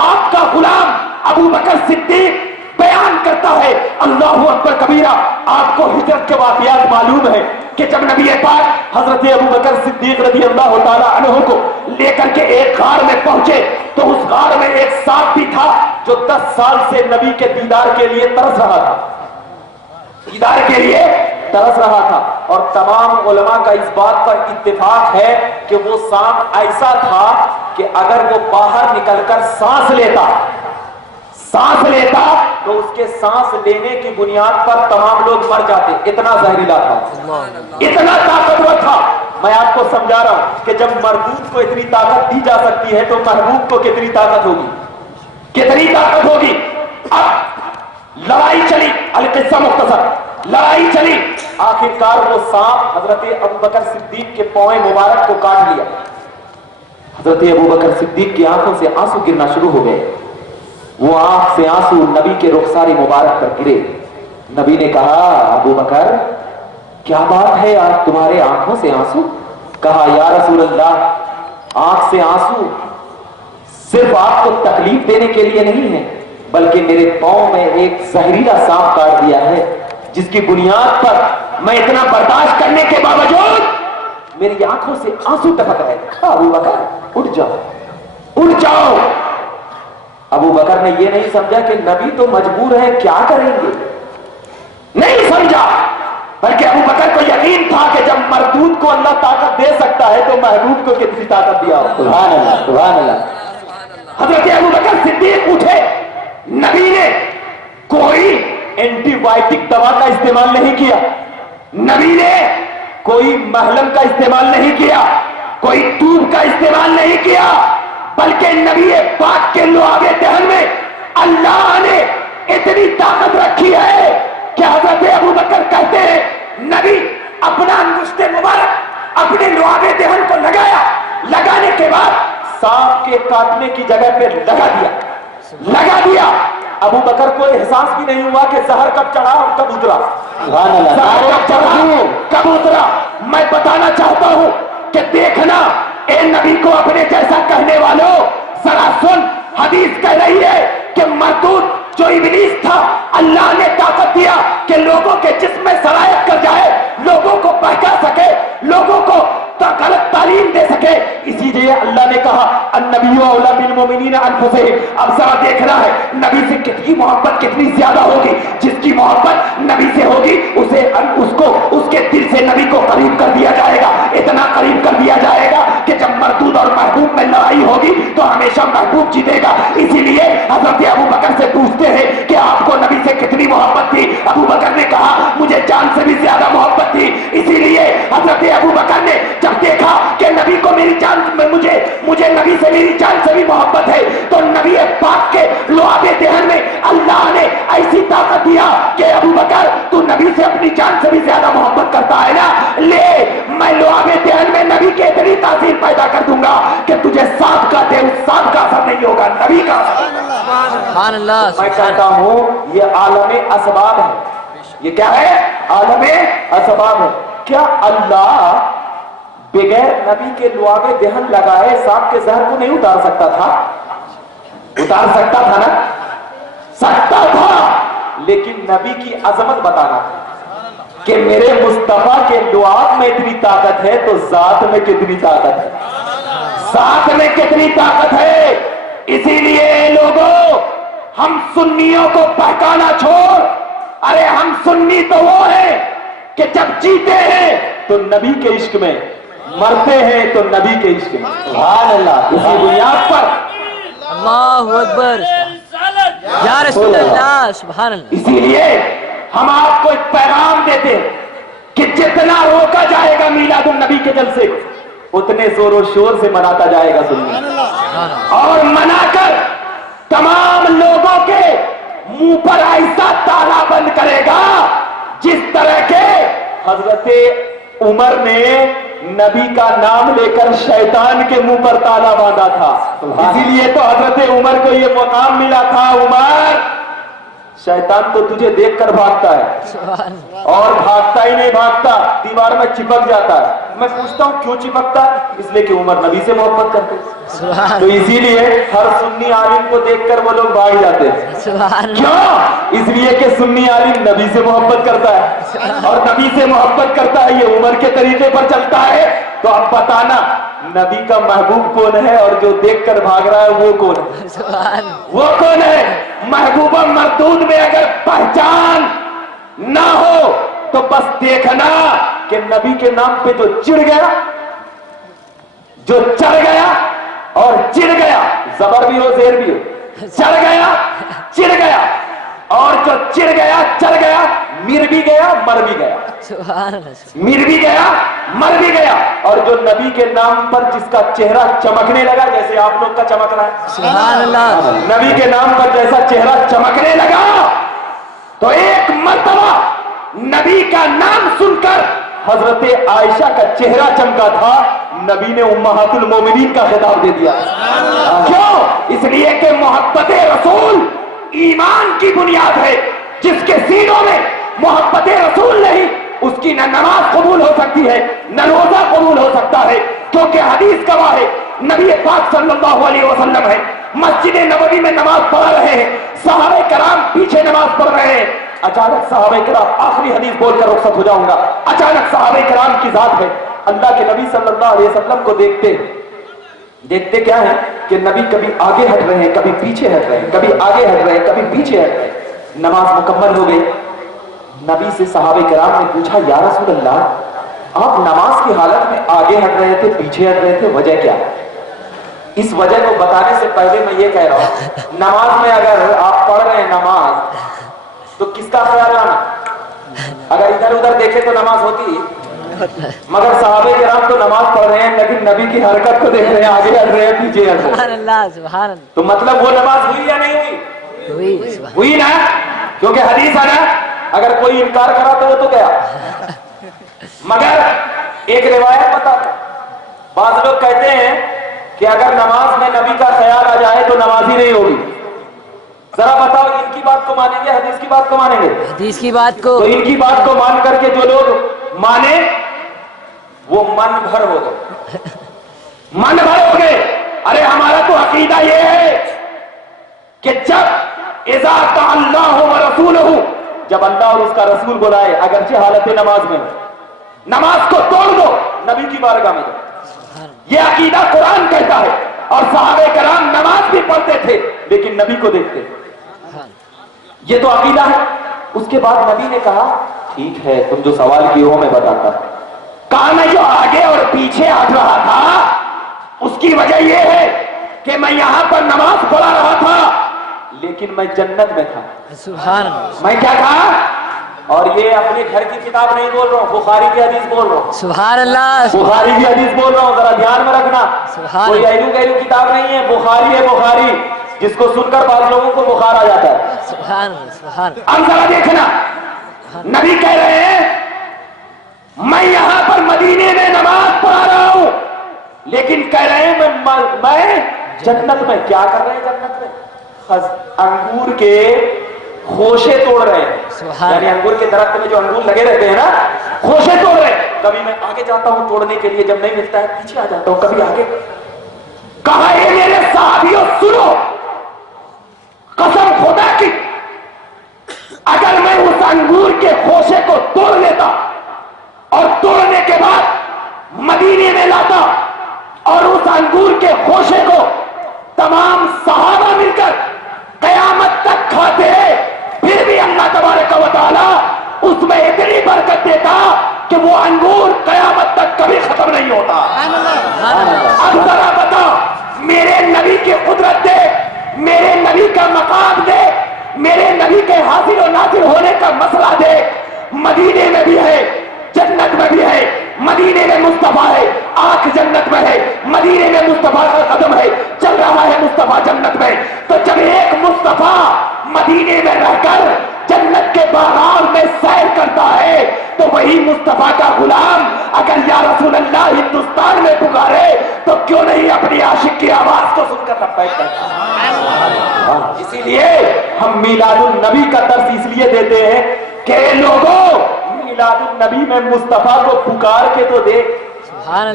आपका गुलाम अबू बकर सिद्दीक बयान करता है, अल्लाहु अकबर कबीरा। आपको हिजरत के वाक़ियात मालूम है कि जब नबी पाक हजरत अबू बकर सिद्दीक रज़ी अल्लाह ताला अन्हु को लेकर के एक गार में पहुंचे, तो उस गार में एक सांप भी था जो 10 साल से नबी के दीदार के लिए तरस रहा था, दीदार के लिए तरस रहा था। और तमाम उलमा का इस बात पर इत्तेफाक है कि वो सांप ऐसा था कि अगर वो बाहर निकलकर सांस लेता तो उसके सांस लेने की बुनियाद पर तमाम लोग मर जाते, इतना जहरीला था, इतना ताकतवर था। मैं आपको समझा रहा हूं कि जब मरदूद को इतनी ताकत दी जा सकती है तो महबूब को कितनी ताकत होगी, कितनी ताकत होगी। अब लड़ाई चली, अल-किस्सा मुख्तसर, लड़ाई चली, आखिरकार वो सांप हजरत अबू बकर सिद्दीक के पांव मुबारक को काट लिया। हजरत अबू बकर सिद्दीक की आंखों से आंसू गिरना शुरू हो गए। वो आंख से आंसू नबी के रुखसारी मुबारक पर गिरे। नबी ने कहा, अबू बकर क्या बात है आज तुम्हारे आंखों से आंसू? कहा, या रसूल अल्लाह, आंख से आंसू सिर्फ आपको तकलीफ देने के लिए नहीं है, बल्कि मेरे पांव में एक जहरीला सांप काट दिया है, जिसकी बुनियाद पर मैं इतना बर्दाश्त करने के बावजूद मेरी आंखों से आंसू टपक रहे। अबू बकर उठ जाओ, उठ जाओ। अबू बकर ने यह नहीं समझा कि नबी तो मजबूर है, क्या करेंगे, नहीं समझा, बल्कि अबू बकर को यकीन था कि जब मरदूद को अल्लाह ताकत दे सकता है तो महबूब को कितनी ताकत दिया हो। सुभान अल्लाह, सुभान अल्लाह। हजरत अबू बकर सिद्दीक उठे। नबी ने कोई एंटीबायोटिक दवा का इस्तेमाल नहीं किया, नबी ने कोई महलम का इस्तेमाल नहीं किया, कोई ट्यूब का इस्तेमाल नहीं किया, बल्कि नबी पाक के लुआबे दहन में अल्लाह ने इतनी ताकत रखी है कि हजरत अबू बकर कहते हैं, नबी अपना अंगुष्ठे मुबारक अपने लुआबे दहन को लगाया, लगाने के बाद सांप के काटने की जगह पे लगा दिया। अबू बकर को एहसास भी नहीं हुआ कि जहर कब चढ़ा और कब उतरा, जहर कब चढ़ा कब उतरा। मैं बताना चाहता हूं कि देखना, ए नबी को अपने जैसा कहने वालों, जरा सुन, हदीस कह रही है कि मरदूद जो इब्लीस था, अल्लाह ने ताकत दिया कि लोगों के जिस्म में सरायत कर जाए, लोगों को बहका सके, लोगों को गलत तालीम दे सके। इसीलिए अल्लाह ने कहा, अन्नबिय्यु औला बिल मुमिनीना अनफुसिहिम। अब जरा देखना है नबी से कितनी मोहब्बत कितनी ज्यादा होगी। जिसकी मोहब्बत नबी से होगी उसको उसके दिल से नबी को करीब कर दिया जाएगा, इतना करीब कर दिया जाएगा कि जब मरदूद और महबूब में लड़ाई होगी तो हमेशा महबूब जीतेगा। इसीलिए हजरत अबू बकर से पूछते हैं कि आपको नबी से कितनी मोहब्बत थी? अबू बकर ने कहा, मुझे जान से भी ज्यादा मोहब्बत थी। इसीलिए हजरत अबू बकर ने जब देखा कि नबी को मेरी जान मुझे नबी से मेरी जान से भी मोहब्बत है, तो नबी पाक के लुआबे दहन में अल्लाह ने ऐसी ताकत दिया कि अबू बकर तू नबी से अपनी जान से भी ज्यादा मोहब्बत करता है ना, ले मैं लुआबे दहन में नबी के इतनी तासीर पैदा कर दूंगा कि तुझे सांप का दे उस सांप का असर नहीं होगा, नबी का असर। मैं कहता हूं ये आलमे असबाब है। ये क्या है? आलमे असबाब है। क्या अल्लाह बगैर नबी के लुआबे दहन लगाए सांप के जहर को नहीं उतार सकता था? उतार सकता था ना, सकता था, लेकिन नबी की अजमत बताना कि मेरे मुस्तफा के लुआब में इतनी ताकत है तो जात में कितनी ताकत है, जात में कितनी ताकत है। इसीलिए लोगों, हम सुन्नियों को बहकाना छोड़, अरे हम सुन्नी तो वो है کہ جب جیتے ہیں تو نبی کے عشق میں, مرتے ہیں تو نبی کے عشق میں. سبحان اللہ. اسی بنیاد پر اللہ اکبر یا رسول اللہ سبحان اللہ. اسی لیے ہم آپ کو ایک پیغام دیتے ہیں کہ جتنا روکا جائے گا میلاد النبی کے جلسے اتنے زور و شور سے مناتا جائے گا سنی, اور منا کر تمام لوگوں کے منہ پر ایسا تالا بند کرے گا جس طرح کے حضرت عمر نے نبی کا نام لے کر شیطان کے منہ پر تالا باندھا تھا. اسی لیے تو حضرت عمر کو یہ مقام ملا تھا, عمر شیطان تو تجھے دیکھ کر بھاگتا ہے اور بھاگتا ہی نہیں, بھاگتا دیوار میں چپک جاتا ہے. میں پوچھتا ہوں کیوں چپکتا ہے؟ اس لیے کہ عمر نبی سے محبت کرتے, تو اسی لیے ہر سنی عالم کو دیکھ کر وہ لوگ بھاگ جاتے ہیں. کیوں؟ اس لیے کہ سنی عالم نبی سے محبت کرتا ہے, اور نبی سے محبت کرتا ہے, یہ عمر کے طریقے پر چلتا ہے. تو اب بتانا نبی کا محبوب کون ہے اور جو دیکھ کر بھاگ رہا ہے وہ کون ہے؟ وہ کون ہے؟ محبوب مردود میں اگر پہچان نہ ہو تو بس دیکھنا کہ نبی کے نام پہ جو چڑ گیا, جو چڑھ گیا اور چڑ گیا, زبر بھی ہو زیر بھی ہو, چڑھ گیا چڑ گیا, اور جو چڑ گیا چڑھ گیا, مر بھی گیا مر بھی گیا, مر بھی گیا مر بھی گیا. اور جو نبی کے نام پر جس کا چہرہ چمکنے لگا, جیسے آپ لوگ کا چمک رہا ہے سبحان اللہ, نبی کے نام پر جیسا چہرہ چمکنے لگا تو ایک مرتبہ نبی کا نام سن کر حضرت عائشہ کا چہرہ چمکا تھا, نبی نے امہات المومنین کا خطاب دے دیا. کیوں؟ اس لیے کہ محبت رسول ایمان کی بنیاد ہے. جس کے سینوں میں محبت رسول نہیں, اس کی نہ نماز قبول ہو سکتی ہے نہ روزہ قبول ہو سکتا ہے, کیونکہ حدیث گواہ ہے نبی پاک صلی اللہ علیہ وسلم ہے مسجد نبوی میں نماز پڑھا رہے ہیں, صحابہ کرام پیچھے نماز پڑھ رہے ہیں. اچانک صحابہ کرام, آخری حدیث بول کر رخصت ہو جاؤں گا, اچانک صحابہ کرام کی ذات ہے اللہ کے نبی صلی اللہ علیہ وسلم کو دیکھتے کیا ہے کہ نبی کبھی آگے ہٹ رہے ہیں, کبھی پیچھے ہٹ رہے ہیں, کبھی آگے ہٹ رہے ہیں, کبھی پیچھے ہٹ رہے ہیں. نماز مکمل ہو گئی. نبی سے صحابہ کرام نے پوچھا یا رسول اللہ آپ نماز کی حالت میں آگے ہٹ رہے تھے پیچھے ہٹ رہے تھے, وجہ کیا؟ اس وجہ کو بتانے سے پہلے میں یہ کہہ رہا ہوں, نماز میں اگر آپ پڑھ رہے ہیں نماز تو کس کا خیال آنا؟ اگر ادھر ادھر دیکھے تو نماز ہوتی, مگر صحابہ کرام تو نماز پڑھ رہے ہیں لیکن نبی کی حرکت کو دیکھ رہے ہیں, آگے ہٹ رہے ہیں پیچھے ہٹ رہے ہیں. تو مطلب وہ نماز ہوئی یا نہیں ہوئی؟ ہوئی نا, کیونکہ حدیث ہے نا, اگر کوئی انکار کرا تو وہ تو گیا. مگر ایک روایت بتا, بعض لوگ کہتے ہیں کہ اگر نماز میں نبی کا خیال آ جائے تو نماز ہی نہیں ہوگی. ذرا بتاؤ ان کی بات کو مانیں گے حدیث کی بات کو مانیں گے؟ حدیث کی بات کو. تو ان کی بات کو مان کر کے جو لوگ مانے وہ من بھر ہو گئے, من بھر ہو گئے. ارے ہمارا تو عقیدہ یہ ہے کہ جب اذا دعا اللہ ورسولہ, جب اللہ اور اس کا رسول بلائے اگرچہ حالت نماز میں ہو, نماز کو توڑ دو نبی کی بارگاہ میں. یہ عقیدہ قرآن کہتا ہے, اور صحابہ کرام نماز بھی پڑھتے تھے لیکن نبی کو دیکھتے. یہ تو عقیدہ ہے. اس کے بعد نبی نے کہا ٹھیک ہے تم جو سوال کیے ہو میں بتاتا ہوں. کہا میں جو آگے اور پیچھے ہٹ رہا تھا اس کی وجہ یہ ہے کہ میں یہاں پر نماز پڑھا رہا تھا لیکن میں جنت میں تھا. سبحان اللہ. میں کیا کہا؟ اور یہ اپنے گھر کی کتاب نہیں بول رہا ہوں, بخاری کی حدیث بول رہا ہوں. سبحان اللہ. بخاری کی حدیث بول رہا ہوں, ذرا دھیان میں رکھنا. کوئی ایلو گیلو کتاب نہیں ہے, بخاری ہے بخاری, جس کو سن کر بعض لوگوں کو بخار آ جاتا ہے. سبحان اللہ. سبحان اللہ. اب ذرا دیکھنا, نبی کہہ رہے ہیں میں یہاں پر مدینے میں نماز پڑھا رہا ہوں لیکن کہہ رہے ہیں میں جنت میں. کیا کر رہے ہیں جنت میں؟ انگور کے خوشے توڑ رہے ہیں. یعنی انگور کے درخت میں جو انگور لگے رہتے ہیں نا, خوشے توڑ رہے ہیں. کبھی میں آگے جاتا ہوں توڑنے کے لیے, جب نہیں ملتا ہے پیچھے آ جاتا ہوں, کبھی آگے. کہا ہے میرے صحابیوں سنو, قسم خدا کی اگر میں اس انگور کے خوشے کو توڑ لیتا اور توڑنے کے بعد مدینے میں لاتا اور اس انگور کے خوشے کو تمام صحابہ مل کر قیامت تک کھاتے, پھر بھی اللہ تبارک و تعالی اس میں اتنی برکت دیتا کہ وہ انگور قیامت تک کبھی ختم نہیں ہوتا. اب ذرا بتا، میرے نبی کی قدرت دے، میرے نبی کا مقام دے، میرے نبی کے حاضر و ناظر ہونے کا مسئلہ دے. مدینے میں بھی ہے، جنت میں بھی ہے. مدینے میں مصطفیٰ ہے، آنکھ جنت میں ہے. مدینے میں مصطفیٰ کا قدم ہے، چل رہا ہے مصطفیٰ جنت میں. تو جب ایک مصطفیٰ مدینے میں رہ کر جنت کے باغات میں سیر کرتا ہے تو وہی مصطفیٰ کا غلام اگر یا رسول اللہ ہندوستان میں پکارے تو کیوں نہیں اپنی عاشق کی آواز کو سن کر لبیک کرتا. اسی لیے ہم میلاد النبی کا درس اس لیے دیتے ہیں کہ لوگوں میلاد النبی میں مصطفیٰ کو پکار کے تو دے،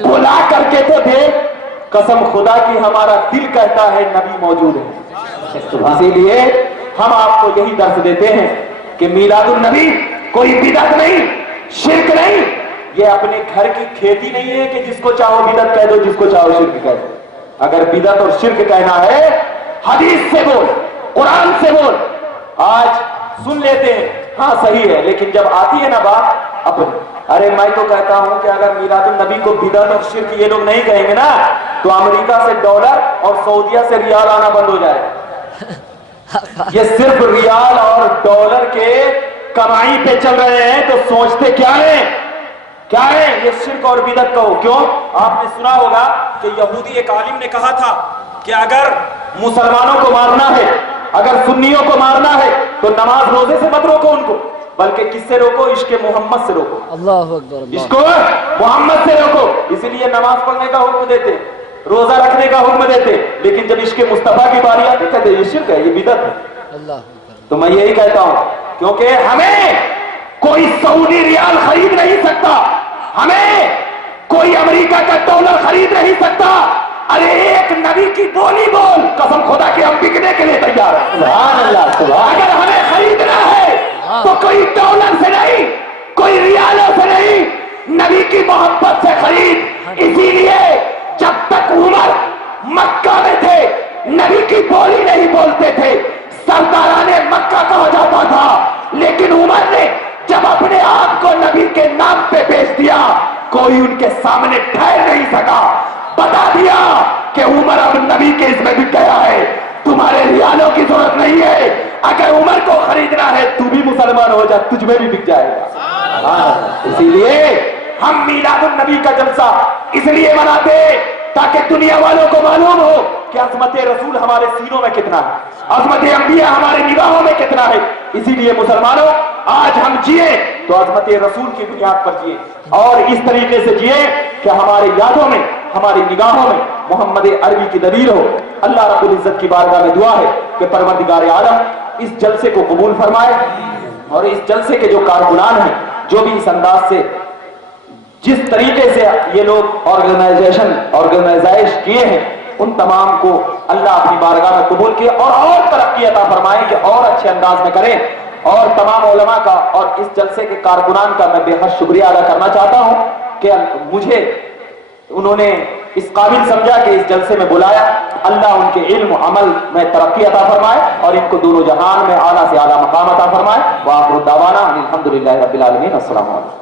بلا کر کے تو دے. قسم خدا کی ہمارا دل کہتا ہے نبی موجود ہے. اسی لیے ہم آپ کو یہی درس دیتے ہیں کہ میلاد النبی کوئی بدعت نہیں، شرک نہیں. یہ اپنے گھر کی کھیتی نہیں ہے کہ جس کو چاہو بدعت کہہ دو، جس کو چاہو شرک کہہ دو. اگر بدعت اور شرک کہنا ہے حدیث سے بول، قرآن سے بول. آج سن لیتے ہیں ہاں صحیح ہے، لیکن جب آتی ہے نا بات اپنی، ارے میں تو کہتا ہوں کہ اگر میلاد النبی کو بدعت اور شرک یہ لوگ نہیں کہیں گے نا تو امریکہ سے ڈالر اور سعودیہ سے ریال آنا بند ہو جائے. یہ صرف ریال اور ڈالر کے کمائی پہ چل رہے ہیں تو سوچتے کیا ہے یہ شرک اور بدعت کہو. کیوں؟ آپ نے سنا ہوگا کہ یہودی ایک عالم نے کہا تھا کہ اگر مسلمانوں کو مارنا ہے، اگر سنیوں کو مارنا ہے تو نماز روزے سے مت روکو ان کو، بلکہ کس سے روکو؟ عشق محمد سے روکو. اللہ اکبر. عشق محمد سے روکو. اسی لیے نماز پڑھنے کا حکم دیتے، روزہ رکھنے کا حکم دیتے، لیکن جب عشق مصطفیٰ کی باری آتی کہتے یہ شرک ہے، یہ بدعت ہے. اللہ اکبر. تو میں یہی کہتا ہوں کیونکہ ہمیں کوئی سعودی ریال خرید نہیں سکتا، ہمیں کوئی امریکہ کا ڈالر خرید نہیں سکتا. ارے ایک نبی کی بولی بول، قسم خدا کی ہم بکنے کے لیے تیار ہیں. سبحان اللہ. اگر ہمیں خریدنا ہے تو کوئی ڈالر سے نہیں، کوئی ریالوں سے نہیں، نبی کی محبت سے خرید. اسی لیے جب تک عمر مکہ میں تھے نبی کی بولی نہیں بولتے تھے، سرداران مکہ کہا جاتا تھا. لیکن عمر نے جب اپنے آپ کو نبی کے نام پہ بیچ دیا کوئی ان کے سامنے ٹھہر نہیں سکا. بتا دیا کہ عمر اب نبی کے اس میں بک گیا ہے، تمہارے ریالوں کی ضرورت نہیں ہے. اگر عمر کو خریدنا ہے تو بھی مسلمان ہو جا، تجھ میں بھی بک جائے گا. اسی لیے ہم میلاد النبی کا جلسہ اس لیے مناتے تاکہ دنیا والوں کو معلوم ہو کہ عظمت رسول ہمارے سینوں میں کتنا ہے، عظمت انبیاء ہمارے نگاہوں میں کتنا ہے. اسی لیے مسلمانوں آج ہم جیے تو عظمت رسول کی بنیاد پر جیے اور اس طریقے سے جیے کہ ہماری یادوں میں، ہماری نگاہوں میں محمد عربی کی دلیل ہو. اللہ رب العزت کی بارگاہ میں دعا ہے کہ پروردگار عالم اس جلسے کو قبول فرمائے اور اس جلسے کے جو کارکنان ہیں، جو بھی اس انداز سے جس طریقے سے یہ لوگ آرگنائزائش کیے ہیں، ان تمام کو اللہ اپنی بارگاہ میں قبول کیے اور ترقی عطا فرمائے کہ اور اچھے انداز میں کریں. اور تمام علماء کا اور اس جلسے کے کارکنان کا میں بے حد شکریہ ادا کرنا چاہتا ہوں کہ مجھے انہوں نے اس قابل سمجھا کہ اس جلسے میں بلایا. اللہ ان کے علم عمل میں ترقی عطا فرمائے اور ان کو دونوں جہان میں اعلیٰ سے اعلیٰ مقام عطا فرمائے. وآخر دعوانا الحمدللہ رب العالمین. السلام علیکم.